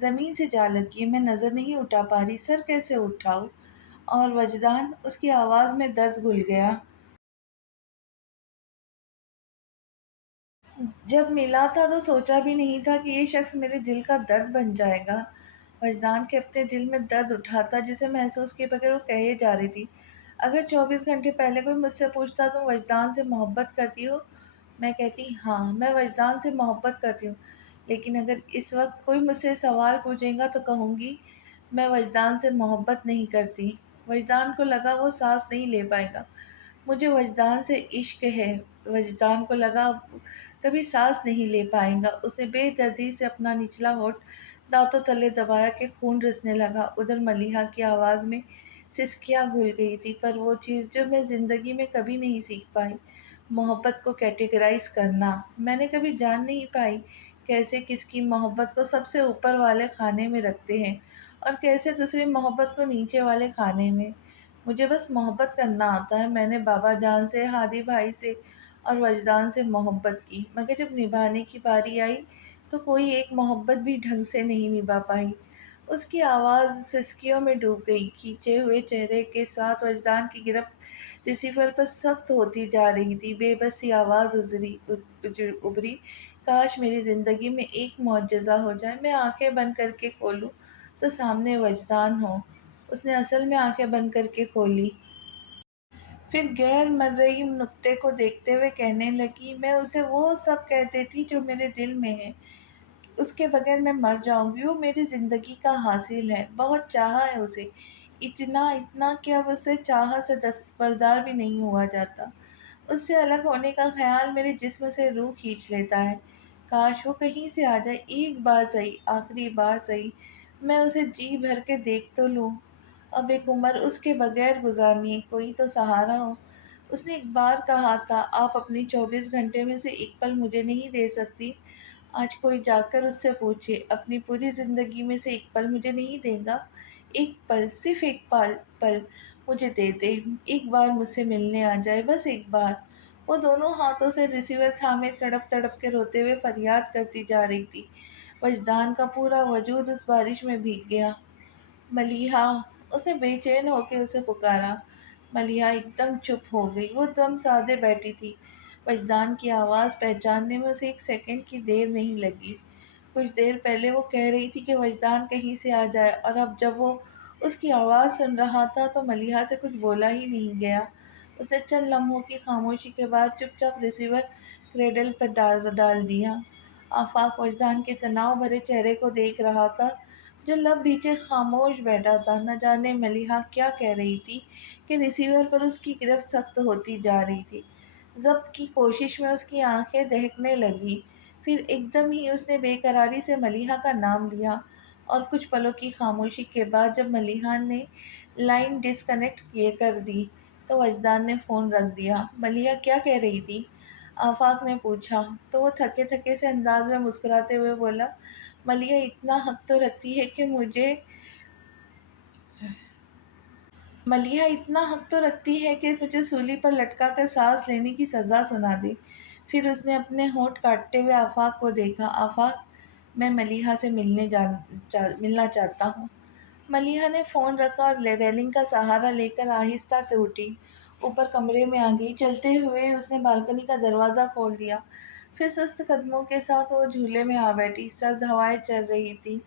زمین سے جا لگی، میں نظر نہیں اٹھا پا رہی، سر کیسے اٹھاؤں؟ اور وجدان، اس کی آواز میں درد گھل گیا۔ جب ملا تھا تو سوچا بھی نہیں تھا کہ یہ شخص میرے دل کا درد بن جائے گا۔ وجدان کے اپنے دل میں درد اٹھا تھا جسے محسوس کیے بغیر وہ کہے جا رہی تھی، اگر 24 گھنٹے پہلے کوئی مجھ سے پوچھتا تم وجدان سے محبت کرتی ہو، میں کہتی ہاں، میں وجدان سے محبت کرتی ہوں۔ لیکن اگر اس وقت کوئی مجھ سے سوال پوچھے گا تو کہوں گی میں وجدان سے محبت نہیں کرتی۔ وجدان کو لگا وہ سانس نہیں لے پائے گا۔ مجھے وجدان سے عشق ہے۔ وجدان کو لگا کبھی سانس نہیں لے پائے گا۔ اس نے بے دردی سے اپنا نچلا ہونٹ دانتوں تلے دبایا کہ خون رسنے لگا۔ ادھر ملیحہ کی آواز میں سسکیاں گھل گئی تھی، پر وہ چیز جو میں زندگی میں کبھی نہیں سیکھ پائی، محبت کو کیٹیگرائز کرنا۔ میں نے کبھی جان نہیں پائی کیسے کس کی محبت کو سب سے اوپر والے خانے میں رکھتے ہیں اور کیسے دوسری محبت کو نیچے والے خانے میں۔ مجھے بس محبت کرنا آتا ہے۔ میں نے بابا جان سے، ہادی بھائی سے اور وجدان سے محبت کی، مگر جب نبھانے کی باری آئی تو کوئی ایک محبت بھی ڈھنگ سے نہیں نبھا پائی۔ اس کی آواز سسکیوں میں ڈوب گئی۔ کھینچے ہوئے چہرے کے ساتھ وجدان کی گرفت ریسیور پر سخت ہوتی جا رہی تھی۔ بے بسی آواز ابھری، کاش میری زندگی میں ایک معجزہ ہو جائے، میں آنکھیں بند کر کے کھولوں تو سامنے وجدان ہو۔ اس نے اصل میں آنکھیں بند کر کے کھولی۔ پھر غیر مرئی نقطے کو دیکھتے ہوئے کہنے لگی، میں اسے وہ سب کہہ دیتی جو میرے دل میں ہے۔ اس کے بغیر میں مر جاؤں گی۔ وہ میری زندگی کا حاصل ہے۔ بہت چاہا ہے اسے، اتنا کہ اب اسے چاہت سے دستبردار بھی نہیں ہوا جاتا۔ اس سے الگ ہونے کا خیال میرے جسم سے روح کھینچ لیتا ہے۔ کاش وہ کہیں سے آ جائے، ایک بار صحیح، آخری بار صحیح، میں اسے جی بھر کے دیکھ تو لوں۔ اب ایک عمر اس کے بغیر گزارنی ہے، کوئی تو سہارا ہو۔ اس نے ایک بار کہا تھا، آپ اپنی 24 گھنٹے میں سے ایک پل مجھے نہیں دے سکتی؟ آج کوئی جا کر اس سے پوچھے، اپنی پوری زندگی میں سے ایک پل مجھے نہیں دے گا؟ ایک پل، صرف ایک پل مجھے دے دے، ایک بار مجھ سے ملنے آ جائے، بس ایک بار۔ وہ دونوں ہاتھوں سے ریسیور تھامے تڑپ تڑپ کے روتے ہوئے فریاد کرتی جا رہی تھی۔ وجدان کا پورا وجود اس بارش میں بھیگ گیا۔ ملیحہ، اس نے بے چین ہو کے اسے پکارا۔ ملیحہ ایک دم چپ ہو گئی، وہ دم سادے بیٹھی تھی۔ وجدان کی آواز پہچاننے میں اسے ایک سیکنڈ کی دیر نہیں لگی۔ کچھ دیر پہلے وہ کہہ رہی تھی کہ وجدان کہیں سے آ جائے، اور اب جب وہ اس کی آواز سن رہا تھا تو ملیحہ سے کچھ بولا ہی نہیں گیا۔ اس نے چند لمحوں کی خاموشی کے بعد چپ چاپ ریسیور کریڈل پر ڈال دیا۔ آفاق وجدان کے تناؤ بھرے چہرے کو دیکھ رہا تھا جو لب بھیچے خاموش بیٹھا تھا۔ نہ جانے ملیحہ کیا کہہ رہی تھی کہ ریسیور پر اس کی گرفت سخت ہوتی جا رہی تھی۔ ضبط کی کوشش میں اس کی آنکھیں دہکنے لگیں۔ پھر ایک دم ہی اس نے بے قراری سے ملیحہ کا نام لیا، اور کچھ پلوں کی خاموشی کے بعد جب ملیحہ نے لائن ڈس کنیکٹ کر دی تو وجدان نے فون رکھ دیا۔ ملیحہ کیا کہہ رہی تھی؟ آفاق نے پوچھا تو وہ تھکے تھکے سے انداز میں مسکراتے ہوئے بولا، ملیحہ اتنا حق تو رکھتی ہے کہ مجھے سولی پر لٹکا کر سانس لینے کی سزا سنا دے۔ پھر اس نے اپنے ہونٹ کاٹتے ہوئے آفاق کو دیکھا۔ آفاق، میں ملیحہ سے ملنا چاہتا ہوں۔ ملیحہ نے فون رکھا اور ریلنگ کا سہارا لے کر آہستہ سے اٹھی، اوپر کمرے میں آ گئی۔ چلتے ہوئے اس نے بالکنی کا دروازہ کھول دیا، پھر سست قدموں کے ساتھ وہ جھولے میں آ بیٹھی۔ سرد ہوائیں چل رہی تھیں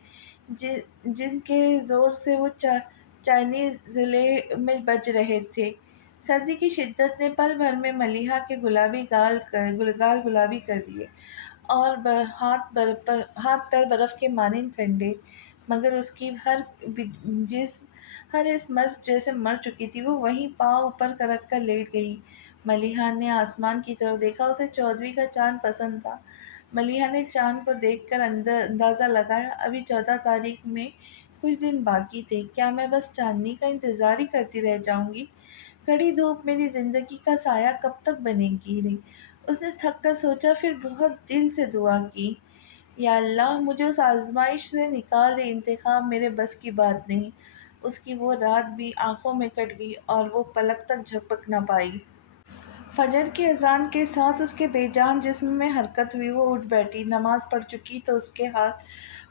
جن کے زور سے وہ چائنی ضلع میں بج رہے تھے۔ سردی کی شدت نے پل بھر میں ملیحہ کے گال گلابی کر دیے اور ہاتھ پیر برف کے مانند ٹھنڈے، مگر اس کی ہر اس مرض جیسے مر چکی تھی۔ وہ وہیں پاؤں اوپر رکھ کر لیٹ گئی۔ ملیحہ نے آسمان کی طرف دیکھا، اسے 14ویں کا چاند پسند تھا۔ ملیحہ نے چاند کو دیکھ کر اندازہ لگایا، ابھی 14 تاریخ میں کچھ دن باقی تھے، کیا میں بس چاندنی کا انتظار ہی کرتی رہ جاؤں گی؟ کڑی دھوپ میری زندگی کا سایہ کب تک بنے گی؟ اس نے تھک کر سوچا، پھر بہت دل سے دعا کی، یا اللہ مجھے اس آزمائش سے نکال دے، انتخاب میرے بس کی بات نہیں۔ اس کی وہ رات بھی آنکھوں میں کٹ گئی اور وہ پلک تک جھپک نہ پائی۔ فجر کی اذان کے ساتھ اس کے بے جان جسم میں حرکت ہوئی، وہ اٹھ بیٹھی۔ نماز پڑھ چکی تو اس کے ہاتھ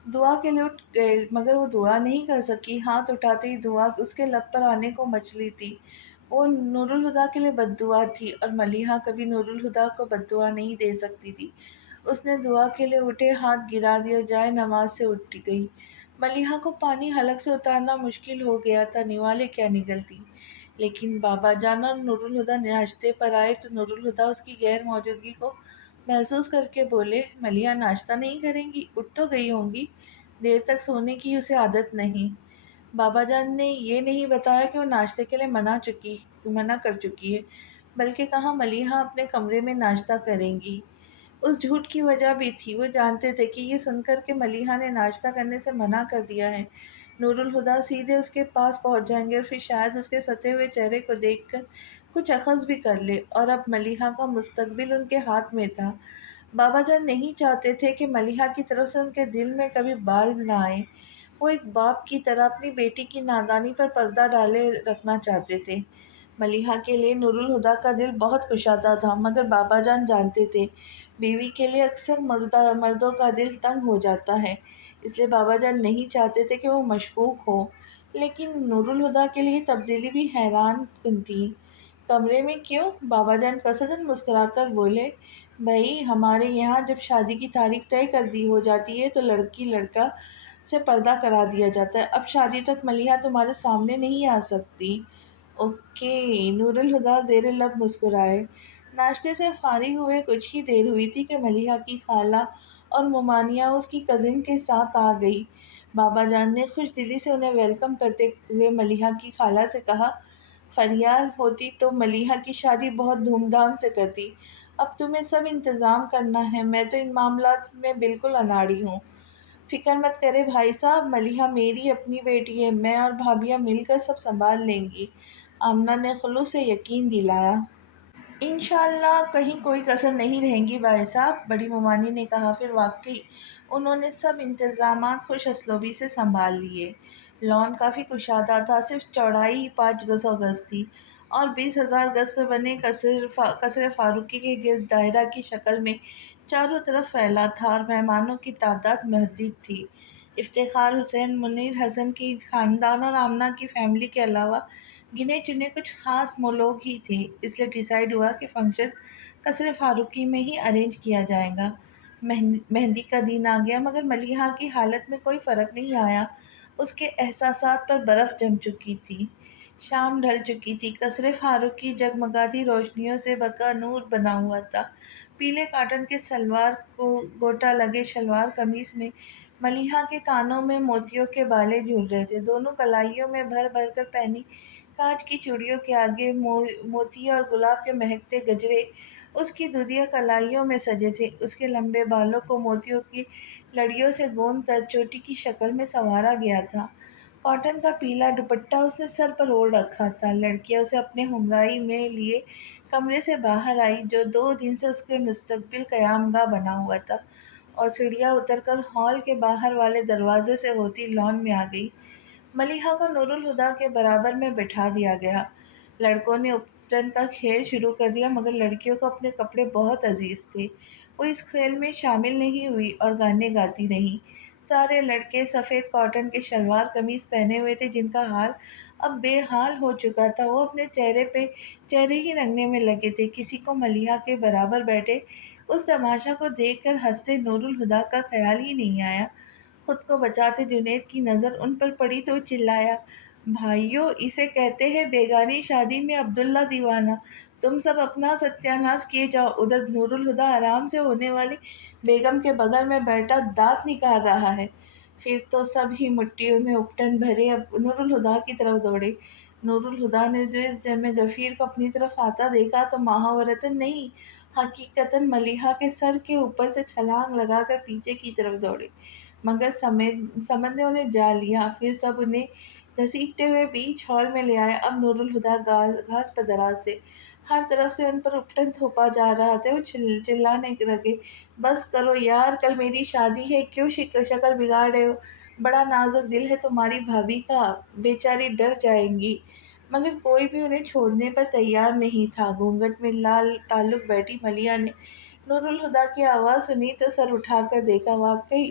دعا کے لیے اٹھ گئے مگر وہ دعا نہیں کر سکی، ہاتھ اٹھاتے ہی دعا اس کے لب پر آنے کو مچلی تھی۔ وہ نور الہدا کے لیے بد دعا تھی اور ملیحہ کبھی نور الہدا کو بد دعا نہیں دے سکتی تھی۔ اس نے دعا کے لیے اٹھے ہاتھ گرا دیے اور جائے نماز سے اٹھ گئی۔ ملیحہ کو پانی حلق سے اتارنا مشکل ہو گیا تھا، نوالے کیا نگلتی۔ لیکن بابا جان اور نور الہدا ناشتے پر آئے تو نور الہدا اس کی غیر موجودگی کو محسوس کر کے بولے، ملیحہ ناشتہ نہیں کریں گی؟ اٹھ تو گئی ہوں گی، دیر تک سونے کی اسے عادت نہیں۔ بابا جان نے یہ نہیں بتایا کہ وہ ناشتے کے لیے منع کر چکی ہے، بلکہ کہا ملیحہ اپنے کمرے میں ناشتہ کریں گی۔ اس جھوٹ کی وجہ بھی تھی، وہ جانتے تھے کہ یہ سن کر کہ ملیحہ نے ناشتہ کرنے سے منع کر دیا ہے، نور الہدا سیدھے اس کے پاس پہنچ جائیں گے اور پھر شاید اس کے ستے ہوئے چہرے کو دیکھ کر کچھ اخذ بھی کر لے، اور اب ملیحہ کا مستقبل ان کے ہاتھ میں تھا۔ بابا جان نہیں چاہتے تھے کہ ملیحہ کی طرف سے ان کے دل میں کبھی بال نہ آئے۔ وہ ایک باپ کی طرح اپنی بیٹی کی نادانی پر پردہ ڈالے رکھنا چاہتے تھے۔ ملیحہ کے لیے نور الہدا کا دل بہت کشادہ تھا، مگر بابا جان جانتے تھے بیوی کے لیے اکثر مردوں کا دل تنگ ہو جاتا ہے، اس لیے بابا جان نہیں چاہتے تھے کہ وہ مشکوک ہو۔ لیکن نور الہدا کے لیے تبدیلی بھی حیران کن تھی۔ کمرے میں کیوں؟ بابا جان قصداً مسکرا کر بولے، بھائی ہمارے یہاں جب شادی کی تاریخ طے کر دی ہو جاتی ہے تو لڑکی لڑکا سے پردہ کرا دیا جاتا ہے۔ اب شادی تک ملیحہ تمہارے سامنے نہیں آ سکتی۔ اوکے، نور الہدا زیر لب مسکرائے۔ ناشتے سے فارغ ہوئے کچھ ہی دیر ہوئی تھی کہ ملیحہ کی خالہ اور ممانیہ اس کی کزن کے ساتھ آ گئی۔ بابا جان نے خوش دلی سے انہیں ویلکم کرتے ہوئے ملیحہ کی خالہ سے کہا، فریال ہوتی تو ملیحہ کی شادی بہت دھوم دھام سے کرتی، اب تمہیں سب انتظام کرنا ہے، میں تو ان معاملات میں بالکل اناڑی ہوں۔ فکر مت کرے بھائی صاحب، ملیحہ میری اپنی بیٹی ہے، میں اور بھابھیاں مل کر سب سنبھال لیں گی، آمنہ نے خلوص سے یقین دلایا۔ انشاءاللہ کہیں کوئی کسر نہیں رہیں گی بھائی صاحب، بڑی ممانی نے کہا۔ پھر واقعی انہوں نے سب انتظامات خوش اسلوبی سے سنبھال لیے۔ لان کافی کشادہ تھا، صرف چوڑائی ہی 500 گز تھی اور 20,000 گز پر بنے قصر فاروقی کے گرد دائرہ کی شکل میں چاروں طرف پھیلا تھا، اور مہمانوں کی تعداد محدود تھی۔ افتخار حسین، منیر حسن کی خاندان اور آمنہ کی فیملی کے علاوہ گنے چنے کچھ خاص لوگ ہی تھے، اس لیے ڈیسائیڈ ہوا کہ فنکشن قصر فاروقی میں ہی ارینج کیا جائے گا۔ مہندی کا دن آ گیا مگر ملیحہ کی حالت میں کوئی فرق نہیں آیا، اس کے احساسات پر برف جم چکی تھی۔ شام ڈھل چکی تھی، قصر فاروقی جگمگاتی روشنیوں سے بکا نور بنا ہوا تھا۔ پیلے کاٹن کے سلوار کو گوٹا لگے شلوار قمیص میں ملیحہ کے کانوں میں موتیوں کے بالیں جھول رہے تھے، دونوں کلائیوں میں بھر بھر کر پہنی کانچ کی چوڑیوں کے آگے موتی اور گلاب کے مہکتے گجرے اس کی دودھیا کلائیوں میں سجے تھے۔ اس کے لمبے بالوں کو موتیوں کی لڑیوں سے گوند کر چوٹی کی شکل میں سنوارا گیا تھا۔ کاٹن کا پیلا دوپٹہ اس نے سر پر اوڑھ رکھا تھا۔ لڑکیاں اسے اپنے ہمراہی میں لیے کمرے سے باہر آئی، جو 2 دن سے اس کے مستقبل قیام گاہ بنا ہوا تھا، اور سیڑھیاں اتر کر ہال کے باہر والے دروازے سے ہوتی لان میں آ گئی۔ ملیحہ کو نور الہدا کے برابر میں بٹھا دیا گیا۔ لڑکوں نے اپٹن کا کھیل شروع کر دیا مگر لڑکیوں کو اپنے کپڑے بہت عزیز تھے، وہ اس کھیل میں شامل نہیں ہوئی اور گانے گاتی رہیں۔ سارے لڑکے سفید کاٹن کے شلوار قمیص پہنے ہوئے تھے جن کا حال اب بے حال ہو چکا تھا، وہ اپنے چہرے پہ چہرے ہی رنگنے میں لگے تھے۔ کسی کو ملیحہ کے برابر بیٹھے اس تماشا کو دیکھ کر ہنستے نور الہدا کا خیال ہی نہیں آیا۔ خود کو بچاتے جنید کی نظر ان پر پڑی تو وہ چلایا، بھائیو اسے کہتے ہیں بیگانی شادی میں عبداللہ دیوانہ، تم سب اپنا ستیہ ناش کیے جاؤ۔ ادھر نور الہدا آرام سے ہونے والی بیگم کے بغل میں بیٹھا دانت نکال رہا ہے۔ پھر تو سب ہی مٹھیوں میں اپٹن بھرے اب نور الہدا کی طرف دوڑے۔ نور الہدا نے جو اس جمع غفیر کو اپنی طرف آتا دیکھا تو محاورتاً نہیں حقیقتاً ملیحہ کے سر کے اوپر سے چھلانگ لگا کر پیچھے کی طرف دوڑے، مگر سمند نے انہیں جا لیا۔ پھر سب انہیں گھسیٹتے ہوئے بیچ ہال میں لے آئے۔ اب نور الہدا گھاس پر دراز تھے، ہر طرف سے ان پر اپٹن تھوپا جا رہا تھا۔ وہ چلانے لگے، بس کرو یار، کل میری شادی ہے، کیوں شکل بگاڑ رہے ہو؟ بڑا نازک دل ہے تمہاری بھابھی کا، بیچاری ڈر جائیں گی۔ مگر کوئی بھی انہیں چھوڑنے پر تیار نہیں تھا۔ گھونگھٹ میں لال تعلق بیٹھی ملیحہ نے نور الہدا کی آواز سنی تو سر اٹھا کر دیکھا، واقعی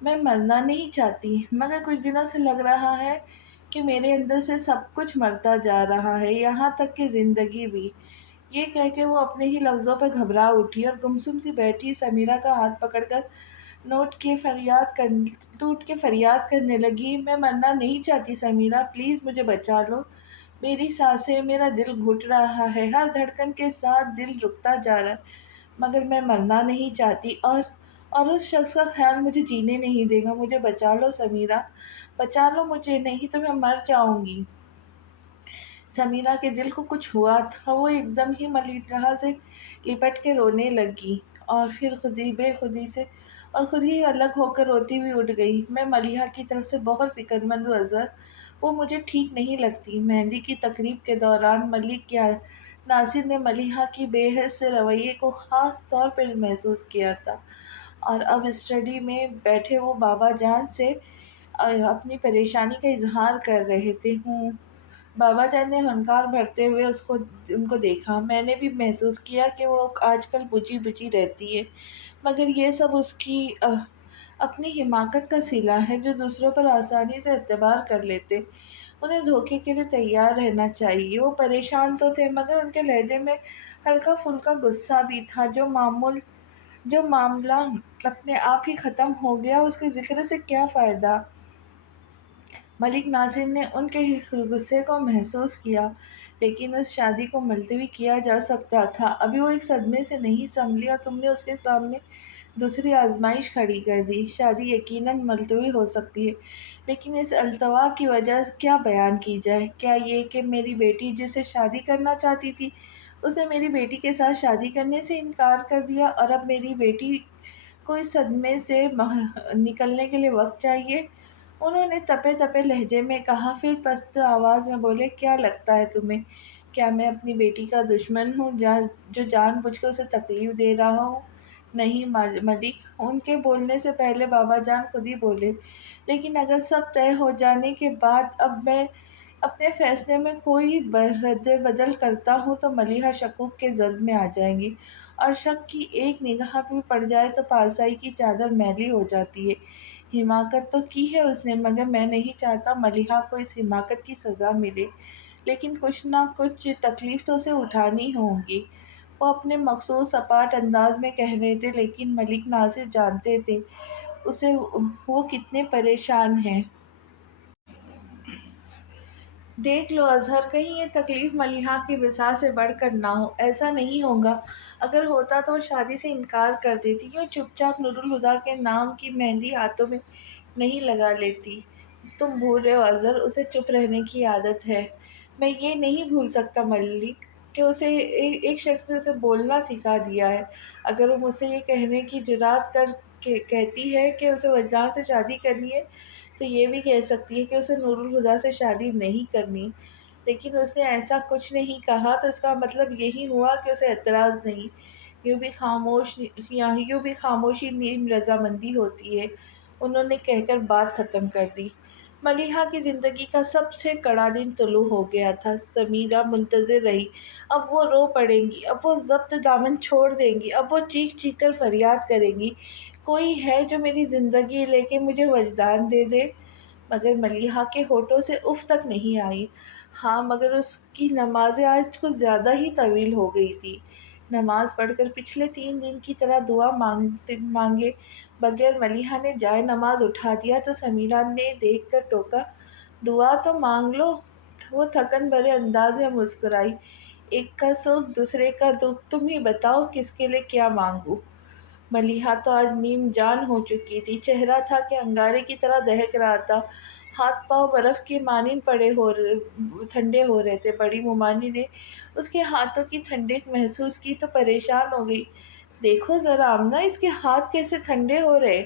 میں مرنا نہیں چاہتی، مگر کچھ دنوں سے لگ رہا ہے کہ میرے اندر سے سب کچھ مرتا جا رہا ہے، یہاں تک کہ زندگی بھی۔ یہ کہہ کے وہ اپنے ہی لفظوں پر گھبرا اٹھی اور گمسم سی بیٹھی سمیرہ کا ہاتھ پکڑ کر نوٹ کے فریاد کر ٹوٹ کے فریاد کرنے لگی، میں مرنا نہیں چاہتی سمیرہ، پلیز مجھے بچا لو۔ میری سانسیں، میرا دل گھٹ رہا ہے، ہر دھڑکن کے ساتھ دل رکتا جا رہا ہے، مگر میں مرنا نہیں چاہتی، اور اس شخص کا خیال مجھے جینے نہیں دے گا۔ مجھے بچا لو سمیرہ، بچا لو مجھے، نہیں تو میں مر جاؤں گی۔ سمیرہ کے دل کو کچھ ہوا تھا، وہ ایک دم ہی ملیحہ سے لپٹ کے رونے لگی، اور پھر خود ہی الگ ہو کر روتی ہوئی اٹھ گئی۔ میں ملیحہ کی طرف سے بہت فکر مند ہوں اظہر، وہ مجھے ٹھیک نہیں لگتی۔ مہندی کی تقریب کے دوران ملک یا ناصر نے ملیحہ کی بے حس سے رویے کو خاص طور پر محسوس کیا تھا، اور اب اسٹڈی میں بیٹھے وہ بابا جان سے اپنی پریشانی کا اظہار کر رہے تھے۔ بابا جان نے ہنکار بھرتے ہوئے ان کو دیکھا۔ میں نے بھی محسوس کیا کہ وہ آج کل بجھی بجھی رہتی ہے، مگر یہ سب اس کی اپنی حماقت کا صلہ ہے، جو دوسروں پر آسانی سے اعتبار کر لیتے۔ انہیں دھوکے کے لیے تیار رہنا چاہیے۔ وہ پریشان تو تھے، مگر ان کے لہجے میں ہلکا پھلکا غصہ بھی تھا۔ جو معاملہ اپنے آپ ہی ختم ہو گیا، اس کے ذکر سے کیا فائدہ؟ ملک ناصر نے ان کے غصے کو محسوس کیا، لیکن اس شادی کو ملتوی کیا جا سکتا تھا۔ ابھی وہ ایک صدمے سے نہیں سنبھلی اور تم نے اس کے سامنے دوسری آزمائش کھڑی کر دی۔ شادی یقیناً ملتوی ہو سکتی ہے، لیکن اس التوا کی وجہ کیا بیان کی جائے؟ کیا یہ کہ میری بیٹی جسے شادی کرنا چاہتی تھی، اس نے میری بیٹی کے ساتھ شادی کرنے سے انکار کر دیا، اور اب میری بیٹی کو اس صدمے سے نکلنے کے لیے وقت چاہیے؟ انہوں نے تپے تپے لہجے میں کہا، پھر پست آواز میں بولے، کیا لگتا ہے تمہیں؟ کیا میں اپنی بیٹی کا دشمن ہوں جو جان بوجھ کے اسے تکلیف دے رہا ہوں؟ نہیں ملک۔ ان کے بولنے سے پہلے بابا جان خود ہی بولے، لیکن اگر سب طے ہو جانے کے بعد اب میں اپنے فیصلے میں کوئی رد بدل کرتا ہوں تو ملیحہ شکوک کے زد میں آ جائیں گی، اور شک کی ایک نگاہ بھی پڑ جائے تو پارسائی کی چادر میلی ہو جاتی ہے۔ حماقت تو کی ہے اس نے، مگر میں نہیں چاہتا ملیحہ کو اس حماقت کی سزا ملے، لیکن کچھ نہ کچھ تکلیف تو اسے اٹھانی ہوگی۔ وہ اپنے مخصوص سپاٹ انداز میں کہہ رہے تھے، لیکن ملک ناصر جانتے تھے وہ کتنے پریشان ہیں۔ دیکھ لو اظہر، کہیں یہ تکلیف ملیحہ کی وسع سے بڑھ کر نہ ہو۔ ایسا نہیں ہوگا، اگر ہوتا تو وہ شادی سے انکار کر دیتی، یوں چپ چاپ نورالہدیٰ کے نام کی مہندی ہاتھوں میں نہیں لگا لیتی۔ تم بھول رہے ہو اظہر، اسے چپ رہنے کی عادت ہے۔ میں یہ نہیں بھول سکتا ملک، کہ اسے ایک شخص نے اسے بولنا سکھا دیا ہے۔ اگر وہ مجھ سے یہ کہنے کی جرات کر کے کہتی ہے کہ اسے وجدان سے شادی کرنی ہے، تو یہ بھی کہہ سکتی ہے کہ اسے نورالہدیٰ سے شادی نہیں کرنی، لیکن اس نے ایسا کچھ نہیں کہا، تو اس کا مطلب یہی ہوا کہ اسے اعتراض نہیں۔ یوں بھی خاموشی نیم رضامندی ہوتی ہے، انہوں نے کہہ کر بات ختم کر دی۔ ملیحہ کی زندگی کا سب سے کڑا دن طلوع ہو گیا تھا۔ سمیرہ منتظر رہی، اب وہ رو پڑیں گی، اب وہ ضبط دامن چھوڑ دیں گی، اب وہ چیخ چیخ کر فریاد کریں گی، کوئی ہے جو میری زندگی لے کے مجھے وجدان دے دے؟ مگر ملیحہ کے ہونٹوں سے اف تک نہیں آئی۔ ہاں، مگر اس کی نمازیں آج کچھ زیادہ ہی طویل ہو گئی تھی۔ نماز پڑھ کر پچھلے 3 دن کی طرح دعا مانگے بغیر ملیحہ نے جائے نماز اٹھا دیا تو سمیرہ نے دیکھ کر ٹوکا، دعا تو مانگ لو۔ وہ تھکن بھرے انداز میں مسکرائی، ایک کا سکھ دوسرے کا دکھ، تم ہی بتاؤ کس کے لیے کیا مانگوں؟ ملیحہ تو آج نیم جان ہو چکی تھی، چہرہ تھا کہ انگارے کی طرح دہک رہا تھا، ہاتھ پاؤں برف کے مانند ٹھنڈے ہو رہے تھے۔ بڑی ممانی نے اس کے ہاتھوں کی ٹھنڈک محسوس کی تو پریشان ہو گئی، دیکھو ذرا آمنہ، اس کے ہاتھ کیسے ٹھنڈے ہو رہے۔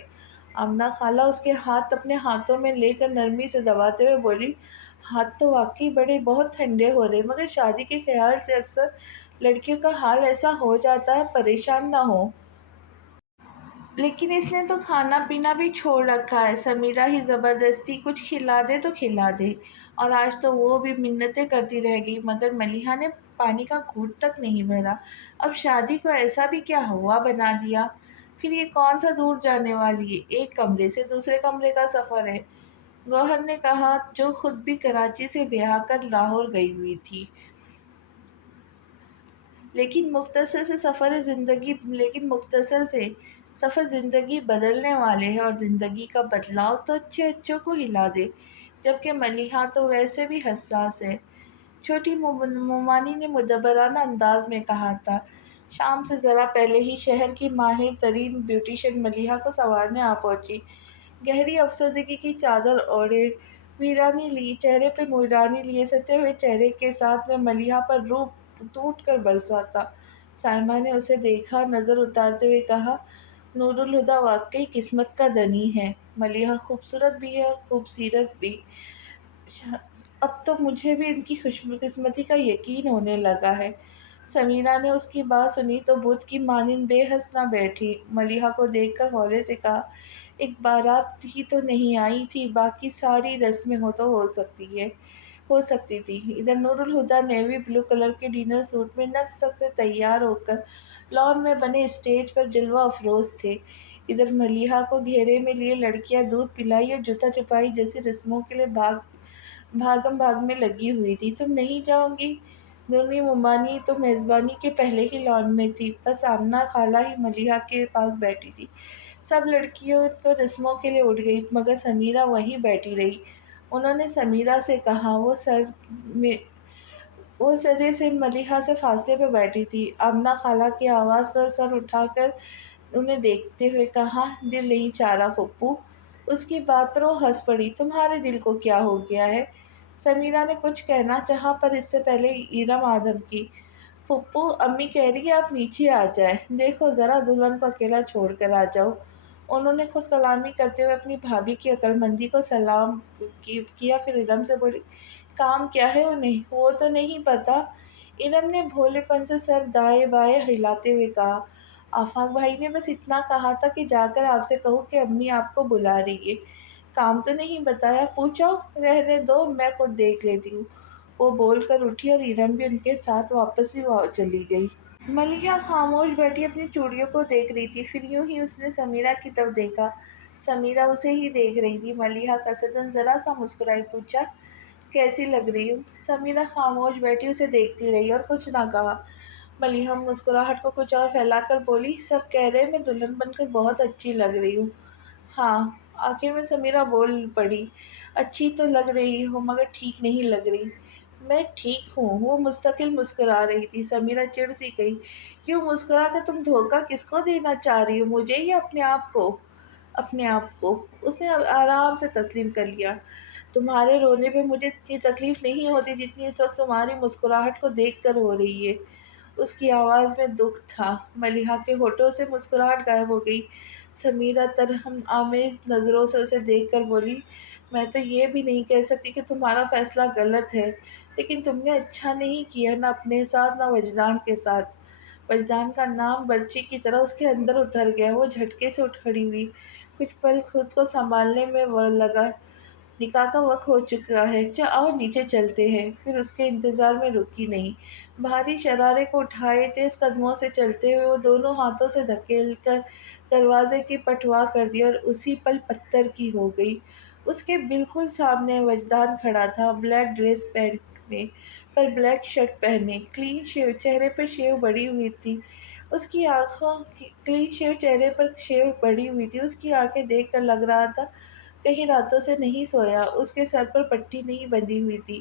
آمنہ خالہ اس کے ہاتھ اپنے ہاتھوں میں لے کر نرمی سے دباتے ہوئے بولی، ہاتھ تو واقعی بہت ٹھنڈے ہو رہے، مگر شادی کے خیال سے اکثر لڑکیوں کا حال ایسا ہو جاتا ہے، پریشان نہ ہو۔ لیکن اس نے تو کھانا پینا بھی چھوڑ رکھا ہے، سمیرہ ہی زبردستی کچھ کھلا دے تو کھلا دے، اور آج تو وہ بھی منتیں کرتی رہ گئی، مگر ملیحہ نے پانی کا گھونٹ تک نہیں بھرا۔ اب شادی کو ایسا بھی کیا ہوا بنا دیا؟ پھر یہ کون سا دور جانے والی ہے، ایک کمرے سے دوسرے کمرے کا سفر ہے؟ گوہر نے کہا، جو خود بھی کراچی سے بیاہ کر لاہور گئی ہوئی تھی۔ لیکن مختصر سے سفر زندگی بدلنے والے ہیں، اور زندگی کا بدلاؤ تو اچھے اچھوں کو ہلا دے، جبکہ ملیحہ تو ویسے بھی حساس ہے۔ چھوٹی مومانی نے مدبرانہ انداز میں کہا تھا۔ شام سے ذرا پہلے ہی شہر کی ماہر ترین بیوٹیشن ملیحہ کو سنوارنے آ پہنچی۔ گہری افسردگی کی چادر اوڑھے، چہرے پہ میرانی لیے ستے ہوئے چہرے کے ساتھ میں ملیحہ پر روح ٹوٹ کر برسا تھا۔ سائمہ نے اسے دیکھا، نظر اتارتے ہوئے کہا، نور الہدیٰ واقعی قسمت کا دنی ہے۔ ملیحہ خوبصورت بھی ہے اور خوبصیرت بھی۔ اب تو مجھے بھی ان کی خوش قسمتی کا یقین ہونے لگا ہے۔ سمیرہ نے اس کی بات سنی تو بت کی مانند بے حس نہ بیٹھی۔ ملیحہ کو دیکھ کر ہولے سے کہا، ایک بارات ہی تو نہیں آئی تھی، باقی ساری رسمیں ہو سکتی تھی۔ ادھر نور الہدیٰ نیوی بلو کلر کے ڈنر سوٹ میں نک سک سے تیار ہو کر لان میں بنے اسٹیج پر جلوہ افروز تھے۔ ادھر ملیحہ کو گھیرے میں لیے لڑکیاں دودھ پلائی اور جوتا چپائی جیسی رسموں کے لیے بھاگم بھاگ میں لگی ہوئی تھی۔ تم نہیں جاؤ گی؟ دونوں ممانی تو میزبانی کے پہلے ہی لان میں تھی، بس آمنہ خالہ ہی ملیحہ کے پاس بیٹھی تھی۔ سب لڑکیوں تو رسموں کے لیے اٹھ گئی، مگر سمیرہ وہیں بیٹھی رہی۔ انہوں نے سمیرہ سے کہا، وہ سرے سے ملیحہ سے فاصلے پہ بیٹھی تھی۔ آمنہ خالہ کی آواز پر سر اٹھا کر انہیں دیکھتے ہوئے کہا، دل نہیں چاہ رہا پھپھو۔ اس کی بات پر وہ ہنس پڑی، تمہارے دل کو کیا ہو گیا ہے؟ سمیرہ نے کچھ کہنا چاہا پر اس سے پہلے ایرم آدم کی، پھپھو امی کہہ رہی ہے آپ نیچے آ جائیں، دیکھو ذرا دلہن کو اکیلا چھوڑ کر آ جاؤ۔ انہوں نے خود کلامی کرتے ہوئے اپنی بھابھی کی عقل مندی کو سلام کیا، پھر ایرم سے بولی، کام کیا ہے انہیں؟ وہ تو نہیں پتا۔ ایرم نے بھولے پن سے سر دائیں بائیں ہلاتے ہوئے کہا، آفاق بھائی نے بس اتنا کہا تھا کہ جا کر آپ سے کہو کہ امی آپ کو بلا رہی ہے، کام تو نہیں بتایا۔ پوچھو، رہنے دو میں خود دیکھ لیتی ہوں۔ وہ بول کر اٹھی اور ایرم بھی ان کے ساتھ واپس ہی چلی گئی۔ ملیحہ خاموش بیٹھی اپنی چوڑیوں کو دیکھ رہی تھی، پھر یوں ہی اس نے سمیرہ کی طرف دیکھا۔ سمیرہ اسے ہی دیکھ رہی تھی۔ ملیحہ قصداً ذرا سا مسکرائی، پوچھا، کیسی لگ رہی ہوں؟ سمیرہ خاموش بیٹھی اسے دیکھتی رہی اور کچھ نہ کہا۔ ملیحہ مسکراہٹ کو کچھ اور پھیلا کر بولی، سب کہہ رہے میں دلہن بن کر بہت اچھی لگ رہی ہوں۔ ہاں، آخر میں سمیرہ بول پڑی، اچھی تو لگ رہی ہو مگر ٹھیک نہیں لگ رہی۔ میں ٹھیک ہوں، وہ مستقل مسکرا رہی تھی۔ سمیرہ چڑ سی گئی، کیوں مسکرا کر تم دھوکہ کس کو دینا چاہ رہی ہو، مجھے یا اپنے آپ کو؟ اپنے آپ کو، اس نے آرام سے تسلیم کر لیا۔ تمہارے رونے پہ مجھے اتنی تکلیف نہیں ہوتی جتنی اس وقت تمہاری مسکراہٹ کو دیکھ کر ہو رہی ہے۔ اس کی آواز میں دکھ تھا۔ ملیحہ کے ہونٹوں سے مسکراہٹ غائب ہو گئی۔ سمیرہ ترحم آمیز نظروں سے اسے دیکھ کر بولی، میں تو یہ بھی نہیں کہہ سکتی کہ تمہارا فیصلہ غلط ہے، لیکن تم نے اچھا نہیں کیا، نہ اپنے ساتھ نہ وجدان کے ساتھ۔ وجدان کا نام برچی کی طرح اس کے اندر اتر گیا۔ وہ جھٹکے سے اٹھ کھڑی ہوئی، کچھ پل خود کو سنبھالنے میں لگا۔ نکاح کا وقت ہو چکا ہے، آؤ نیچے چلتے ہیں۔ پھر اس کے انتظار میں رکی نہیں، بھاری شرارے کو اٹھائے تیز قدموں سے چلتے ہوئے وہ دونوں ہاتھوں سے دھکیل کر دروازے کی پٹوا کر دی اور اسی پل پتھر کی ہو گئی۔ اس کے بالکل سامنے وجدان کھڑا تھا، بلیک ڈریس پہنے پر بلیک شرٹ پہنے، کلین شیو چہرے پر شیو بڑھی ہوئی تھی۔ اس کی آنکھیں دیکھ کر لگ رہا تھا کہیں راتوں سے نہیں سویا۔ اس کے سر پر پٹی نہیں بندھی ہوئی تھی،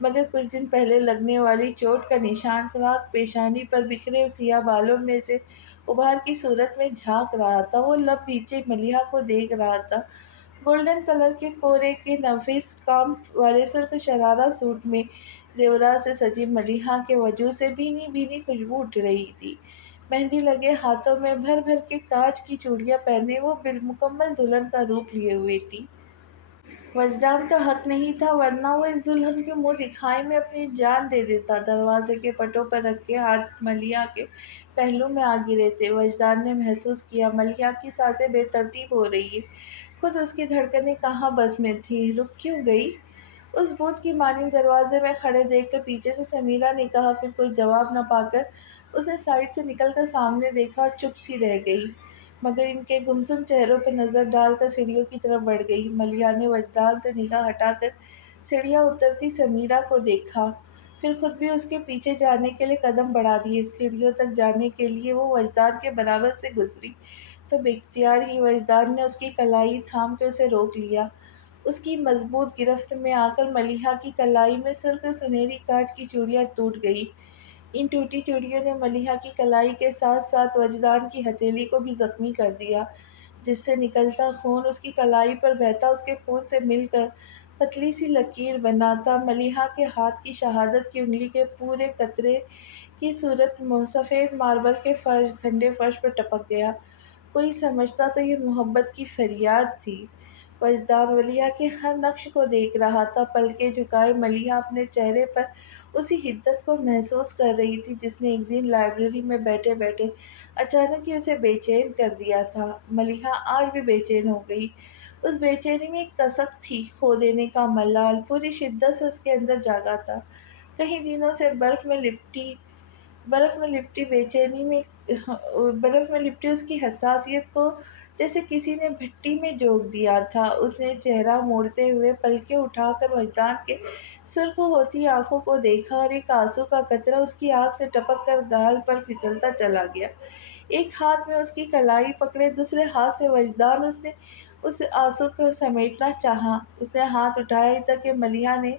مگر کچھ دن پہلے لگنے والی چوٹ کا نشان فراق پیشانی پر بکھرے سیاہ بالوں میں سے ابھار کی صورت میں جھانک رہا تھا۔ وہ لب پیچھے ملیحہ کو دیکھ رہا تھا۔ گولڈن کلر کے کورے کے نفیس کام والے سرخ شرارہ سوٹ میں زیورات سے سجی ملیحہ کے وجود سے بھینی بھینی خوشبو اٹھ رہی تھی۔ مہندی لگے ہاتھوں میں بھر بھر کے کانچ کی چوڑیاں پہنے وہ بالمکمل دلہن کا روپ لیے ہوئے تھی۔ وجدان کا حق نہیں تھا، ورنہ وہ اس دلہن کے منہ دکھائی میں اپنی جان دے دیتا۔ دروازے کے پٹوں پر رکھے ہاتھ ملیحہ کے پہلو میں آ گرے تھے۔ وجدان نے محسوس کیا ملیحہ کی سانسیں بے ترتیب ہو رہی ہیں، خود اس کی دھڑکنیں کہاں بس میں تھیں۔ رک کیوں گئی؟ اس بت کی مانند دروازے میں کھڑے دیکھ کر پیچھے سے سمیرہ نے کہا۔ پھر کوئی جواب نہ پا کر اس نے سائیڈ سے نکل کر سامنے دیکھا اور چپ سی رہ گئی۔ مگر ان کے گمسم چہروں پر نظر ڈال کر سیڑھیوں کی طرف بڑھ گئی۔ ملیحہ نے وجدان سے نگاہ ہٹا کر سیڑھیاں اترتی سمیرہ کو دیکھا، پھر خود بھی اس کے پیچھے جانے کے لیے قدم بڑھا دیے۔ سیڑھیوں تک جانے کے لیے وہ وجدان کے برابر سے گزری تو بے اختیار ہی وجدان نے اس کی کلائی تھام کے اسے روک لیا۔ اس کی مضبوط گرفت میں آ کر ملیحہ کی کلائی میں سرخ سنہری کانچ کی چوڑیاں ٹوٹ گئی۔ ان ٹوٹی چوڑیوں نے ملیحہ کی کلائی کے ساتھ ساتھ وجدان کی ہتھیلی کو بھی زخمی کر دیا، جس سے نکلتا خون اس کی کلائی پر بہتا اس کے خون سے مل کر پتلی سی لکیر بناتا ملیحہ کے ہاتھ کی شہادت کی انگلی کے پورے قطرے کی صورت سفید ماربل کے ٹھنڈے فرش پر ٹپک گیا۔ کوئی سمجھتا تو یہ محبت کی فریاد تھی۔ وجدان ملیحہ کے ہر نقش کو دیکھ رہا تھا، پلکیں جھکائے ملیحہ اپنے چہرے پر اسی حدت کو محسوس کر رہی تھی جس نے ایک دن لائبریری میں بیٹھے بیٹھے اچانک ہی اسے بے چین کر دیا تھا۔ ملیحہ آج بھی بے چین ہو گئی۔ اس بے چینی میں ایک کسک تھی، کھو دینے کا ملال پوری شدت سے اس کے اندر جاگا تھا۔ کئی دنوں سے برف میں لپٹی اس کی حساسیت کو جیسے کسی نے بھٹی میں جھونک دیا تھا۔ اس نے چہرہ موڑتے ہوئے پلکیں اٹھا کر وجدان کے سرخ ہوتی آنکھوں کو دیکھا اور ایک آنسو کا قطرہ اس کی آنکھ سے ٹپک کر گال پر پھسلتا چلا گیا۔ ایک ہاتھ میں اس کی کلائی پکڑے دوسرے ہاتھ سے وجدان اس نے اس آنسو کو سمیٹنا چاہا۔ اس نے ہاتھ اٹھایا ہی تھا کہ ملیحہ نے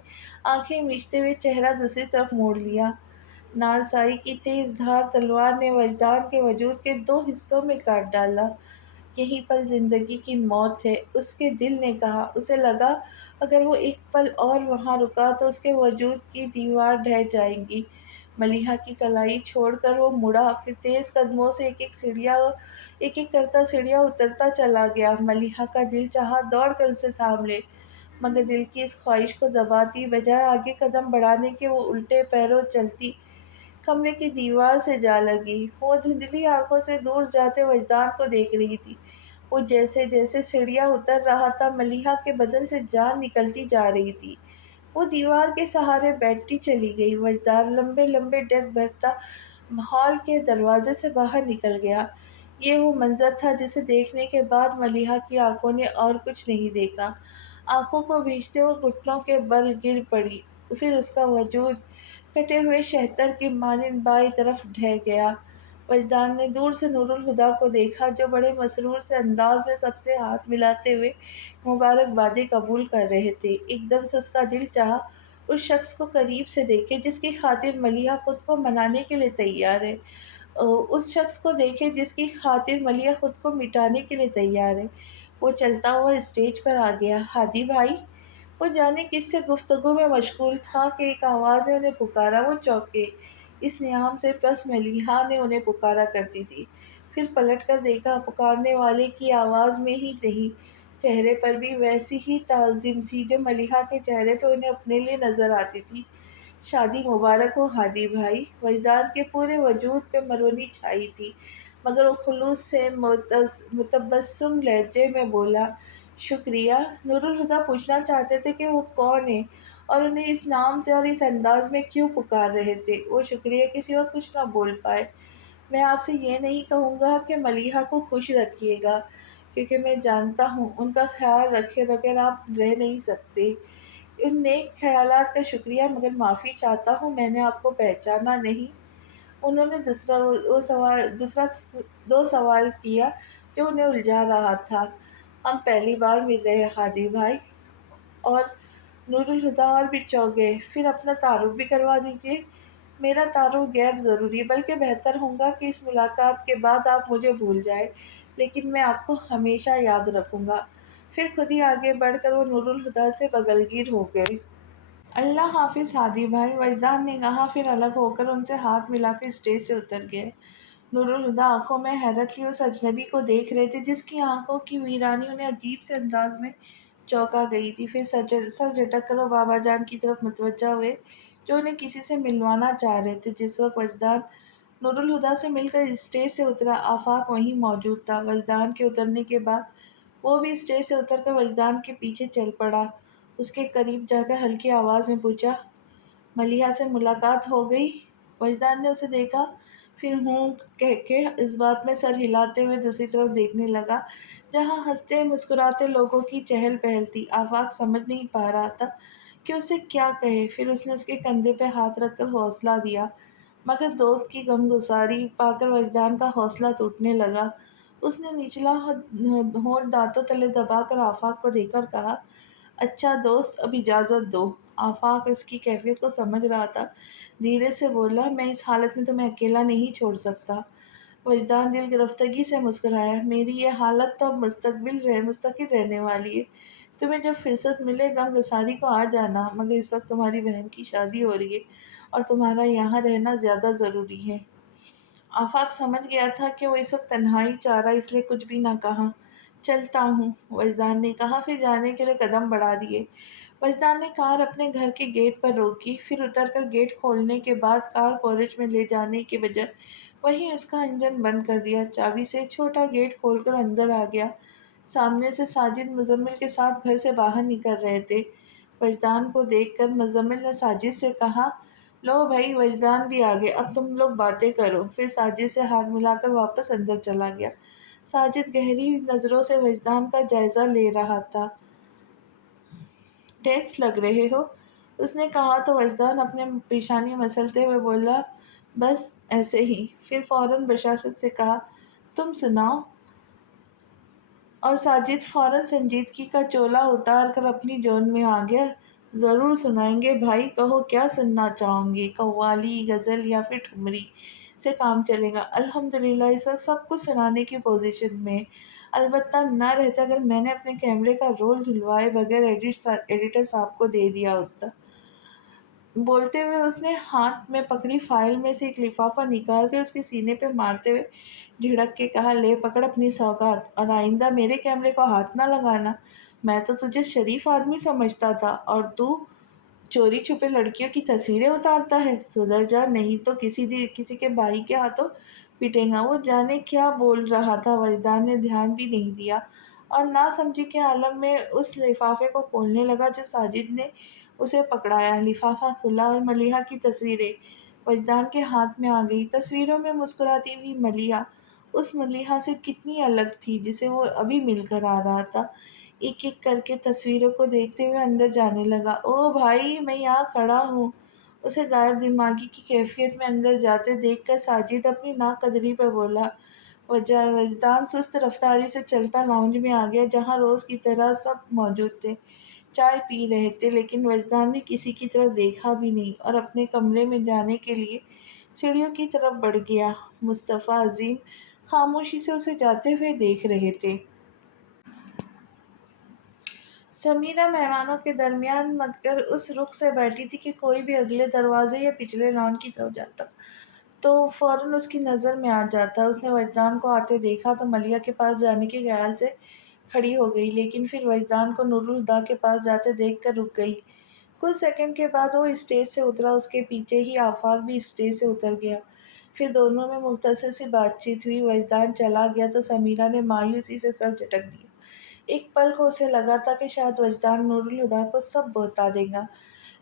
آنکھیں میچتے ہوئے چہرہ دوسری طرف موڑ لیا۔ نارسائی کی تیز دھار تلوار نے وجدان کے وجود کے دو حصوں میں کاٹ ڈالا۔ یہی پل زندگی کی موت ہے، اس کے دل نے کہا۔ اسے لگا اگر وہ ایک پل اور وہاں رکا تو اس کے وجود کی دیوار ڈھہ جائے گی۔ ملیحہ کی کلائی چھوڑ کر وہ مڑا، پھر تیز قدموں سے ایک ایک کرتا سیڑھیاں اترتا چلا گیا۔ ملیحہ کا دل چاہا دوڑ کر اسے تھام لے، مگر دل کی اس خواہش کو دباتی بجائے آگے قدم بڑھانے کے وہ الٹے پیروں چلتی کمرے کی دیوار سے جا لگی۔ وہ دھندلی آنکھوں سے دور جاتے وجدان کو دیکھ رہی تھی۔ وہ جیسے جیسے سیڑھیاں اتر رہا تھا ملیحہ کے بدن سے جان نکلتی جا رہی تھی۔ وہ دیوار کے سہارے بیٹھتی چلی گئی۔ وجدان لمبے لمبے ڈگ بھرتا ہال کے دروازے سے باہر نکل گیا۔ یہ وہ منظر تھا جسے دیکھنے کے بعد ملیحہ کی آنکھوں نے اور کچھ نہیں دیکھا۔ آنکھوں کو بھیجتے وہ گھٹنوں کے بل گر پڑی، پھر اس کا وجود کٹے ہوئے شہتر کی مانند بائیں طرف ڈھہ گیا۔ وجدان نے دور سے نور الہدیٰ کو دیکھا جو بڑے مسرور سے انداز میں سب سے ہاتھ ملاتے ہوئے مبارکبادیں قبول کر رہے تھے۔ ایک دم سے اس کا دل چاہا اس شخص کو قریب سے دیکھے جس کی خاطر ملیحہ خود کو منانے کے لیے تیار ہے، اس شخص کو دیکھے جس کی خاطر ملیحہ خود کو مٹانے کے لیے تیار ہے۔ وہ چلتا ہوا اسٹیج پر آ گیا۔ ہادی بھائی! وہ جانے کس سے گفتگو میں مشغول تھا کہ ایک آواز نے انہیں پکارا۔ وہ چونکے، اس نام سے بس ملیحہ نے انہیں پکارا کرتی تھی۔ پھر پلٹ کر دیکھا، پکارنے والے کی آواز میں ہی نہیں، چہرے پر بھی ویسی ہی تعظیم تھی جو ملیحہ کے چہرے پہ انہیں اپنے لیے نظر آتی تھی۔ شادی مبارک ہو ہادی بھائی! وجدان کے پورے وجود پہ مرونی چھائی تھی، مگر وہ خلوص سے متبسم لہجے میں بولا، شکریہ۔ نور الہدیٰ پوچھنا چاہتے تھے کہ وہ کون ہیں اور انہیں اس نام سے اور اس انداز میں کیوں پکار رہے تھے۔ وہ شکریہ کے سوا کچھ نہ بول پائے۔ میں آپ سے یہ نہیں کہوں گا کہ ملیحہ کو خوش رکھیے گا، کیونکہ میں جانتا ہوں ان کا خیال رکھے بغیر آپ رہ نہیں سکتے۔ ان نیک خیالات کا شکریہ، مگر معافی چاہتا ہوں میں نے آپ کو پہچانا نہیں۔ انہوں نے دو سوال کیا جو انہیں الجھا رہا تھا۔ ہم پہلی بار مل رہے ہیں ہادی بھائی۔ اور نور الہدیٰ اور بھی چونک گئے۔ پھر اپنا تعارف بھی کروا دیجیے۔ میرا تعارف غیر ضروری ہے، بلکہ بہتر ہوگا کہ اس ملاقات کے بعد آپ مجھے بھول جائیں، لیکن میں آپ کو ہمیشہ یاد رکھوں گا۔ پھر خود ہی آگے بڑھ کر وہ نور الہدیٰ سے بغلگیر ہو گئے۔ اللہ حافظ ہادی بھائی، وجدان نے کہا، پھر الگ ہو کر ان سے ہاتھ ملا کر اسٹیج سے اتر گئے۔ نور الہدیٰ آنکھوں میں حیرت لیے اس اجنبی کو دیکھ رہے تھے جس کی آنکھوں کی ویرانی انہیں عجیب سے انداز میں چونکا گئی تھی۔ پھر سر جھٹک کر وہ بابا جان کی طرف متوجہ ہوئے جو انہیں کسی سے ملوانا چاہ رہے تھے۔ جس وقت وجدان نور الہدیٰ سے مل کر اسٹیج سے اترا، آفاق وہیں موجود تھا۔ وجدان کے اترنے کے بعد وہ بھی اسٹیج سے اتر کر وجدان کے پیچھے چل پڑا۔ اس کے قریب جا کر ہلکی آواز میں پوچھا، ملیحہ سے ملاقات ہو گئی؟ وجدان نے اسے دیکھا، پھر ہوں کہہ کے اس بات میں سر ہلاتے ہوئے دوسری طرف دیکھنے لگا جہاں ہنستے مسکراتے لوگوں کی چہل پہل تھی۔ آفاق سمجھ نہیں پا رہا تھا کہ اسے کیا کہے، پھر اس نے اس کے کندھے پہ ہاتھ رکھ کر حوصلہ دیا، مگر دوست کی غمگساری پا کر وجدان کا حوصلہ ٹوٹنے لگا۔ اس نے نچلا ہونٹ دانتوں تلے دبا کر آفاق کو دیکھا اور کہا، اچھا دوست، اب اجازت دو۔ آفاق اس کی کیفیت کو سمجھ رہا تھا، دھیرے سے بولا، میں اس حالت میں تمہیں اکیلا نہیں چھوڑ سکتا۔ وجدان دل گرفتگی سے مسکرایا، میری یہ حالت تو اب مستقل رہنے والی ہے۔ تمہیں جب فرصت ملے غم گساری کو آ جانا، مگر اس وقت تمہاری بہن کی شادی ہو رہی ہے اور تمہارا یہاں رہنا زیادہ ضروری ہے۔ آفاق سمجھ گیا تھا کہ وہ اس وقت تنہائی چاہ رہا، اس لیے کچھ بھی نہ کہا۔ چلتا ہوں، وجدان نے کہا، پھر جانے کے لیے قدم بڑھا دیے۔ وجدان نے کار اپنے گھر کے گیٹ پر روکی، پھر اتر کر گیٹ کھولنے کے بعد کار گیراج میں لے جانے کے بجائے وہیں اس کا انجن بند کر دیا۔ چابی سے چھوٹا گیٹ کھول کر اندر آ گیا۔ سامنے سے ساجد مزمل کے ساتھ گھر سے باہر نکل رہے تھے۔ وجدان کو دیکھ کر مزمل نے ساجد سے کہا، لو بھائی، وجدان بھی آ گئے، اب تم لوگ باتیں کرو۔ پھر ساجد سے ہاتھ ملا کر واپس اندر چلا گیا۔ ساجد گہری نظروں سے وجدان کا جائزہ لے رہا تھا۔ ٹینس لگ رہے ہو، اس نے کہا تو وجدان اپنے پیشانی مسلتے ہوئے بولا، بس ایسے ہی۔ پھر فوراً بشاشت سے کہا، تم سناؤ۔ اور ساجد فوراً سنجیدگی کا چولا اتار کر اپنی جون میں آ گیا، ضرور سنائیں گے بھائی، کہو کیا سننا چاہو گے، قوالی، غزل یا پھر ٹھمری سے کام چلے گا۔ الحمدللہ اس وقت سب کچھ سنانے کی پوزیشن میں، البتہ نہ رہتا اگر میں نے اپنے کیمرے کا رول دھلوائے بغیر ایڈیٹر صاحب کو دے دیا ہوتا۔ بولتے ہوئے اس نے ہاتھ میں پکڑی فائل میں سے ایک لفافہ نکال کر اس کے سینے پہ مارتے ہوئے جھڑک کے کہا، لے پکڑ اپنی سوغات، اور آئندہ میرے کیمرے کو ہاتھ نہ لگانا۔ میں تو تجھے شریف آدمی سمجھتا تھا، اور تو چوری چھپے لڑکیوں کی تصویریں اتارتا ہے۔ سدھر جا، نہیں تو کسی کے بھائی کے ہاتھوں پٹے گا۔ وہ جانے کیا بول رہا تھا، وجدان نے دھیان بھی نہیں دیا اور نہ سمجھی کے عالم میں اس لفافے کو کھولنے لگا جو ساجد نے اسے پکڑایا۔ لفافہ کھلا اور ملیحہ کی تصویریں وجدان کے ہاتھ میں آ گئی۔ تصویروں میں مسکراتی ہوئی ملیحہ اس ملیحہ سے کتنی الگ تھی جسے وہ ابھی مل کر آ رہا تھا۔ ایک ایک کر کے تصویروں کو دیکھتے ہوئے اندر جانے لگا۔ او بھائی، میں یہاں کھڑا ہوں۔ اسے غیر دماغی کی کیفیت میں اندر جاتے دیکھ کر ساجد اپنی ناقدری پہ بولا۔ وجدان سست رفتاری سے چلتا لاؤنج میں آ گیا جہاں روز کی طرح سب موجود تھے، چائے پی رہے تھے، لیکن وجدان نے کسی کی طرف دیکھا بھی نہیں اور اپنے کمرے میں جانے کے لیے سیڑھیوں کی طرف بڑھ گیا۔ مصطفیٰ عظیم خاموشی سے اسے جاتے ہوئے دیکھ رہے تھے۔ سمیرہ مہمانوں کے درمیان مگر اس رخ سے بیٹھی تھی کہ کوئی بھی اگلے دروازے یا پچھلے لان کی طرف جاتا تو فوراً اس کی نظر میں آ جاتا۔ اس نے وجدان کو آتے دیکھا تو ملیحہ کے پاس جانے کے خیال سے کھڑی ہو گئی، لیکن پھر وجدان کو نور الہدیٰ کے پاس جاتے دیکھ کر رک گئی۔ کچھ سیکنڈ کے بعد وہ اسٹیج سے اترا، اس کے پیچھے ہی آفاق بھی اسٹیج سے اتر گیا۔ پھر دونوں میں مختصر سی بات چیت ہوئی۔ وجدان چلا گیا تو سمیرہ نے مایوسی سے سر جھٹک دیا۔ ایک پل کو اسے لگا تھا کہ شاید وجدان نور الہدیٰ کو سب بتا دے گا،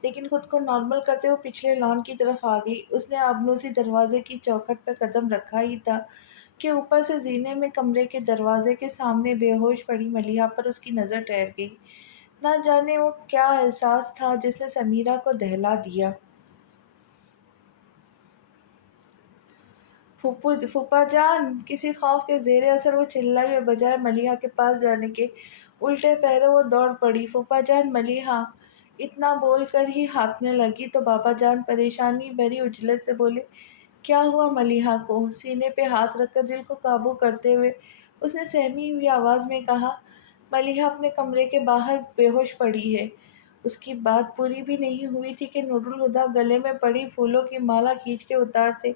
لیکن خود کو نارمل کرتے ہوئے پچھلے لان کی طرف آ گئی۔ اس نے آبنوسی دروازے کی چوکھٹ پہ قدم رکھا ہی تھا کہ اوپر سے زینے میں کمرے کے دروازے کے سامنے بے ہوش پڑی ملیحہ پر اس کی نظر ٹھہر گئی۔ نہ جانے وہ کیا احساس تھا جس نے سمیرہ کو دہلا دیا۔ پھوپھا جان! کسی خوف کے زیر اثر وہ چلائی اور بجائے ملیحہ کے پاس جانے کے الٹے پیروں وہ دوڑ پڑی۔ پھوپھا جان، ملیحہ! اتنا بول کر ہی ہانپنے لگی تو بابا جان پریشانی بھری عجلت سے بولے، کیا ہوا ملیحہ کو؟ سینے پہ ہاتھ رکھ کر دل کو قابو کرتے ہوئے اس نے سہمی ہوئی آواز میں کہا، ملیحہ اپنے کمرے کے باہر بے ہوش پڑی ہے۔ اس کی بات پوری بھی نہیں ہوئی تھی کہ نور الہدیٰ گلے میں پڑی پھولوں کی مالا کھینچ کے اتارتے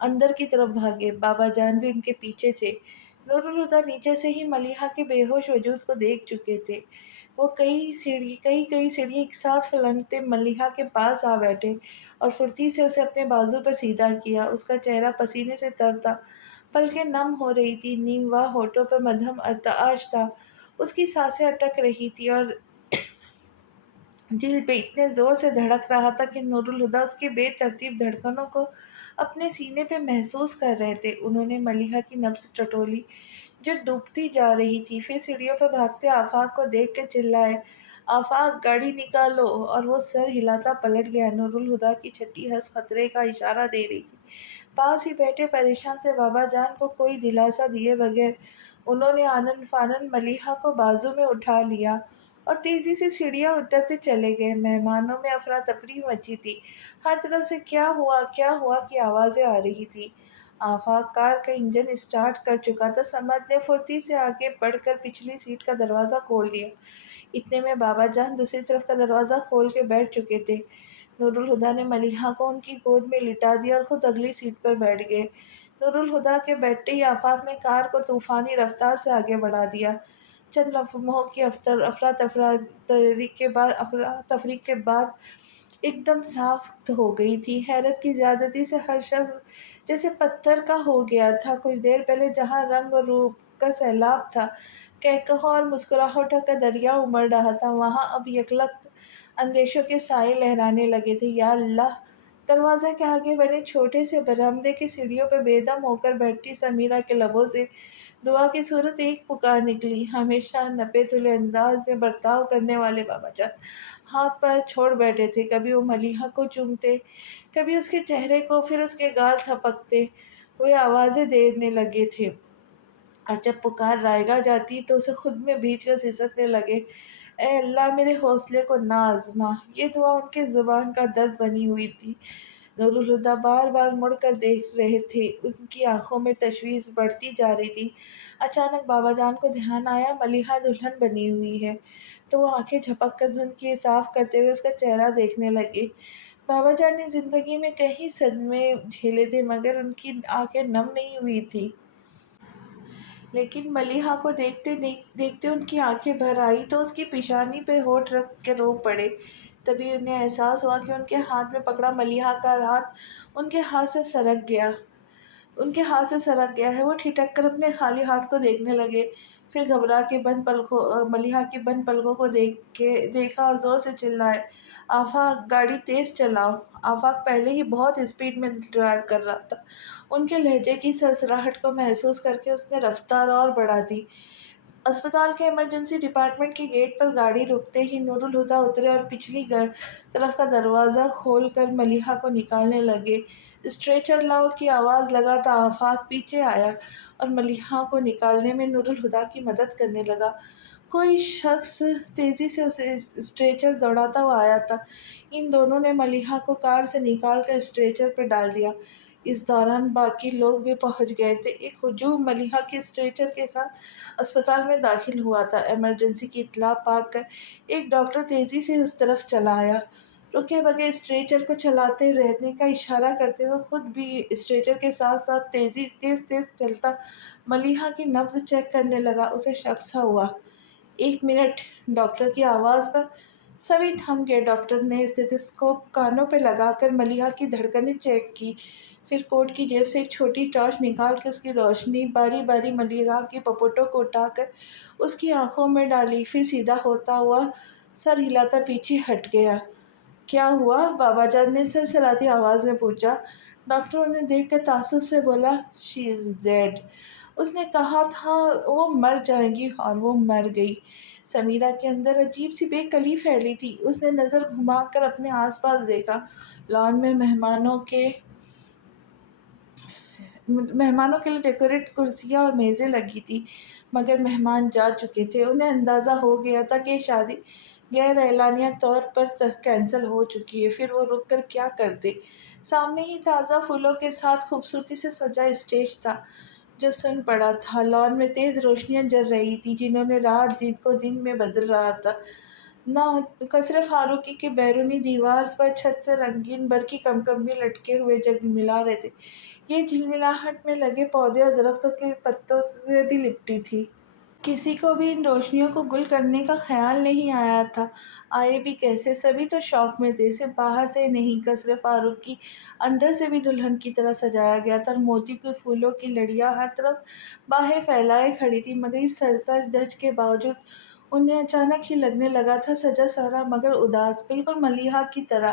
اندر کی طرف بھاگے۔ بابا جان بھی ان کے پیچھے تھے۔ نور الہدیٰ نیچے سے ہی ملیحہ کے بے ہوش وجود کو دیکھ چکے تھے۔ وہ کئی سیڑھی ایک ساتھ پھلنگتے ملیحہ کے پاس آ بیٹھے اور پھرتی سے اسے اپنے بازو پر سیدھا کیا۔ اس کا چہرہ پسینے سے تر تھا، پلکیں نم ہو رہی تھی، نیم واہ ہونٹوں پر مدھم ارتعاش تھا۔ اس کی سانسیں اٹک رہی تھی اور دل پہ اتنے زور سے دھڑک رہا تھا کہ نور الہدیٰ اس کی بے ترتیب دھڑکنوں کو اپنے سینے پہ محسوس کر رہے تھے۔ انہوں نے ملیحہ کی نبض ٹٹولی جو ڈوبتی جا رہی تھی، پھر سیڑھیوں پر بھاگتے آفاق کو دیکھ کے چلائے، آفاق گاڑی نکالو، اور وہ سر ہلاتا پلٹ گیا۔ نور الہدیٰ کی چھٹی ہنس خطرے کا اشارہ دے رہی تھی۔ پاس ہی بیٹھے پریشان سے بابا جان کو کوئی دلاسا دیے بغیر انہوں نے آنن فانن ملیحہ کو بازو میں اٹھا لیا اور تیزی سے سیڑھیاں اترتے چلے گئے۔ مہمانوں میں افراتفری مچی تھی، ہر طرف سے کیا ہوا کی آوازیں آ رہی تھی۔ آفاق کار کا انجن اسٹارٹ کر چکا تھا، سمد نے پھرتی سے آگے بڑھ کر پچھلی سیٹ کا دروازہ کھول دیا۔ اتنے میں بابا جان دوسری طرف کا دروازہ کھول کے بیٹھ چکے تھے۔ نور الہدیٰ نے ملیحہ کو ان کی گود میں لٹا دیا اور خود اگلی سیٹ پر بیٹھ گئے۔ نور الہدیٰ کے بیٹھتے ہی آفاق نے کار کو طوفانی رفتار سے آگے بڑھا دیا۔ چند لمحوں کی افراتفری کے بعد ایک دم صاف ہو گئی تھی۔ حیرت کی زیادتی سے ہر شخص جیسے پتھر کا ہو گیا تھا۔ کچھ دیر پہلے جہاں رنگ اور روپ کا سیلاب تھا، کہکہوں اور مسکراہٹوں کا دریا امڑ رہا تھا، وہاں اب یکلخت اندیشوں کے سائے لہرانے لگے تھے۔ یا اللہ! دروازے کے آگے بنے چھوٹے سے برآمدے کی سیڑھیوں پہ بے دم ہو کر بیٹھی سمیرہ کے لبوں سے دعا کی صورت ایک پکار نکلی۔ ہمیشہ نپے تلے انداز میں برتاؤ کرنے والے بابا جان ہاتھ پیر چھوڑ بیٹھے تھے۔ کبھی وہ ملیحہ کو چومتے، کبھی اس کے چہرے کو، پھر اس کے گال تھپکتے ہوئے آوازیں دینے لگے تھے، اور جب پکار رائگاں جاتی تو اسے خود میں بیچ کر سسکنے لگے، اے اللہ میرے حوصلے کو نہ آزما۔ یہ دعا ان کے زبان کا درد بنی ہوئی تھی۔ نور الہدیٰ بار بار مڑ کر دیکھ رہے تھے، ان کی آنکھوں میں تشویش بڑھتی جا رہی تھی۔ اچانک بابا جان کو دھیان آیا ملیحہ دلہن بنی ہوئی ہے، تو وہ آنکھیں جھپک کر دھند کی صاف کرتے ہوئے اس کا چہرہ دیکھنے لگے۔ بابا جان نے زندگی میں کئی صدمے جھیلے تھے مگر ان کی آنکھیں نم نہیں ہوئی تھی۔ لیکن ملیحہ کو دیکھتے دیکھتے ان کی آنکھیں بھر آئی تو اس کی پیشانی پہ ہونٹ رکھ کے رو پڑے۔ تبھی انہیں احساس ہوا کہ ان کے ہاتھ میں پکڑا ملیحہ کا ہاتھ ان کے ہاتھ سے سرک گیا ہے۔ وہ ٹھٹک کر اپنے خالی ہاتھ کو دیکھنے لگے، پھر گھبرا کے ملیحہ کی بند پلکوں کو دیکھا اور زور سے چلائے، آفاق گاڑی تیز چلاؤ۔ آفاق پہلے ہی بہت اسپیڈ میں ڈرائیو کر رہا تھا۔ ان کے لہجے کی سرسراہٹ کو محسوس کر کے اس نے رفتار اور بڑھا دی۔ اسپتال کے ایمرجنسی ڈپارٹمنٹ کے گیٹ پر گاڑی رکتے ہی نور الہدیٰ اترے اور پچھلی طرف کا دروازہ کھول کر ملیحہ کو نکالنے لگے۔ اسٹریچر لاؤ کی آواز لگاتا آفاق پیچھے آیا اور ملیحہ کو نکالنے میں نور الہدیٰ کی مدد کرنے لگا۔ کوئی شخص تیزی سے اسے اسٹریچر دوڑاتا ہوا آیا تھا۔ ان دونوں نے ملیحہ کو کار سے نکال کر اسٹریچر پہ ڈال دیا۔ اس دوران باقی لوگ بھی پہنچ گئے تھے۔ ایک ہجوم ملیحہ کے اسٹریچر کے ساتھ اسپتال میں داخل ہوا تھا۔ ایمرجنسی کی اطلاع پا کر ایک ڈاکٹر تیزی سے اس طرف چلا آیا، رکے بغیر اسٹریچر کو چلاتے رہنے کا اشارہ کرتے ہوئے خود بھی اسٹریچر کے ساتھ ساتھ تیز چلتا ملیحہ کی نبض چیک کرنے لگا۔ اسے شک سا ہوا۔ ایک منٹ! ڈاکٹر کی آواز پر سبھی تھم گئے۔ ڈاکٹر نے اسٹیتھوسکوپ کانوں پہ لگا کر ملیحہ کی دھڑکنیں چیک کی، پھر کوٹ کی جیب سے ایک چھوٹی ٹارچ نکال کے اس کی روشنی باری باری ملیحہ کے پپوٹوں کو اٹھا کر اس کی آنکھوں میں ڈالی، پھر سیدھا ہوتا ہوا سر ہلاتا پیچھے ہٹ گیا۔ کیا ہوا؟ بابا جان نے سرسراتی آواز میں پوچھا۔ ڈاکٹر انہیں دیکھ کر تعصب سے بولا، شی از ڈیڈ۔ اس نے کہا تھا وہ مر جائیں گی اور وہ مر گئی۔ سمیرہ کے اندر عجیب سی بے کلی پھیلی تھی۔ اس نے نظر گھما کر اپنے آس پاس دیکھا۔ لان میں مہمانوں کے لیے ڈیکوریٹ کرسیاں اور میزیں لگی تھی، مگر مہمان جا چکے تھے۔ انہیں اندازہ ہو گیا تھا کہ یہ شادی غیر اعلانیہ طور پر کینسل ہو چکی ہے، پھر وہ رک کر کیا کرتے۔ سامنے ہی تازہ پھولوں کے ساتھ خوبصورتی سے سجا اسٹیج تھا جو سن پڑا تھا۔ لان میں تیز روشنیاں جل رہی تھیں جنہوں نے رات کو دن میں بدل رہا تھا۔ قصر فاروقی کی بیرونی دیوار پر چھت سے رنگین برقی کمکمبیں لٹکے ہوئے جگملا رہے تھے۔ یہ جھلملاہٹ میں لگے پودے اور درختوں کے پتوں سے بھی لپٹی تھی۔ کسی کو بھی ان روشنیوں کو گل کرنے کا خیال نہیں آیا تھا۔ آئے بھی کیسے؟ سبھی تو شوق میں تھے، صرف باہر سے نہیں، قصر فاروقی اندر سے بھی دلہن کی طرح سجایا گیا تھا اور موتی کے پھولوں کی لڑیاں ہر طرف باہیں پھیلائے کھڑی تھیں۔ مگر اس سج دھج کے باوجود انہیں اچانک ہی لگنے لگا تھا سجا سورا مگر اداس، بالکل ملیحہ کی طرح۔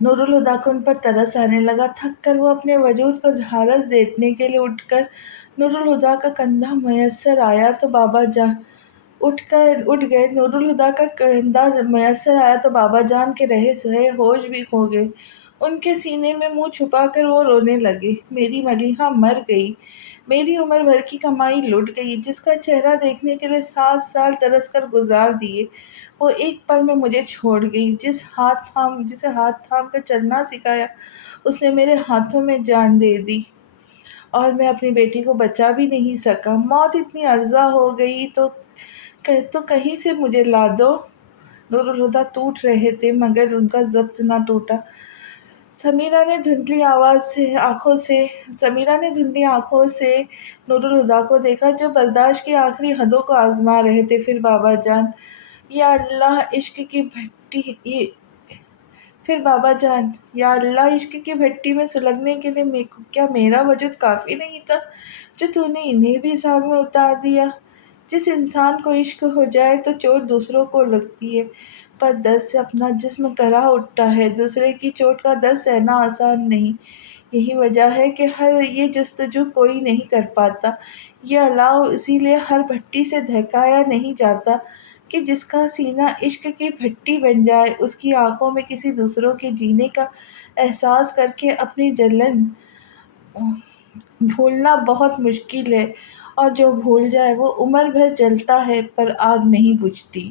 نور الہدا کو ان پر ترس آنے لگا۔ تھک کر وہ اپنے وجود کو جھارس دینے کے لیے نور الہدا کا کندھا میسر آیا تو بابا جان اٹھ گئے۔ نور الہدا کا کندھا میسر آیا تو بابا جان کے رہے سہے ہوش بھی کھو گئے۔ ان کے سینے میں منہ چھپا کر وہ رونے لگے۔ میری ملیحہ مر گئی، میری عمر بھر کی کمائی لٹ گئی، جس کا چہرہ دیکھنے کے لیے 7 سال ترس کر گزار دیے، وہ ایک پل میں مجھے چھوڑ گئی۔ جسے ہاتھ تھام کر چلنا سکھایا، اس نے میرے ہاتھوں میں جان دے دی، اور میں اپنی بیٹی کو بچا بھی نہیں سکا۔ موت اتنی عرضہ ہو گئی تو کہیں سے مجھے لا دو۔ نور الہدا ٹوٹ رہے تھے مگر ان کا ضبط نہ ٹوٹا۔ سمیرہ نے دھندلی آنکھوں سے نور الہدا کو دیکھا، جو برداشت کی آخری حدوں کو آزما رہے تھے۔ پھر بابا جان، یا اللہ عشق کی بھٹی میں سلگنے کے لیے کیا میرا وجود کافی نہیں تھا، جو تو نے انہیں بھی اس آگ میں اتار دیا۔ جس انسان کو عشق ہو جائے تو چوٹ دوسروں کو لگتی ہے، پر درد سے اپنا جسم کرا اٹھتا ہے۔ دوسرے کی چوٹ کا درد سہنا آسان نہیں۔ یہی وجہ ہے کہ یہ جستجو کوئی نہیں کر پاتا، یہ الاؤ اسی لیے ہر بھٹی سے دہکایا نہیں جاتا کہ جس کا سینہ عشق کی بھٹی بن جائے، اس کی آنکھوں میں کسی دوسروں کے جینے کا احساس کر کے اپنی جلن بھولنا بہت مشکل ہے، اور جو بھول جائے وہ عمر بھر جلتا ہے پر آگ نہیں بجھتی۔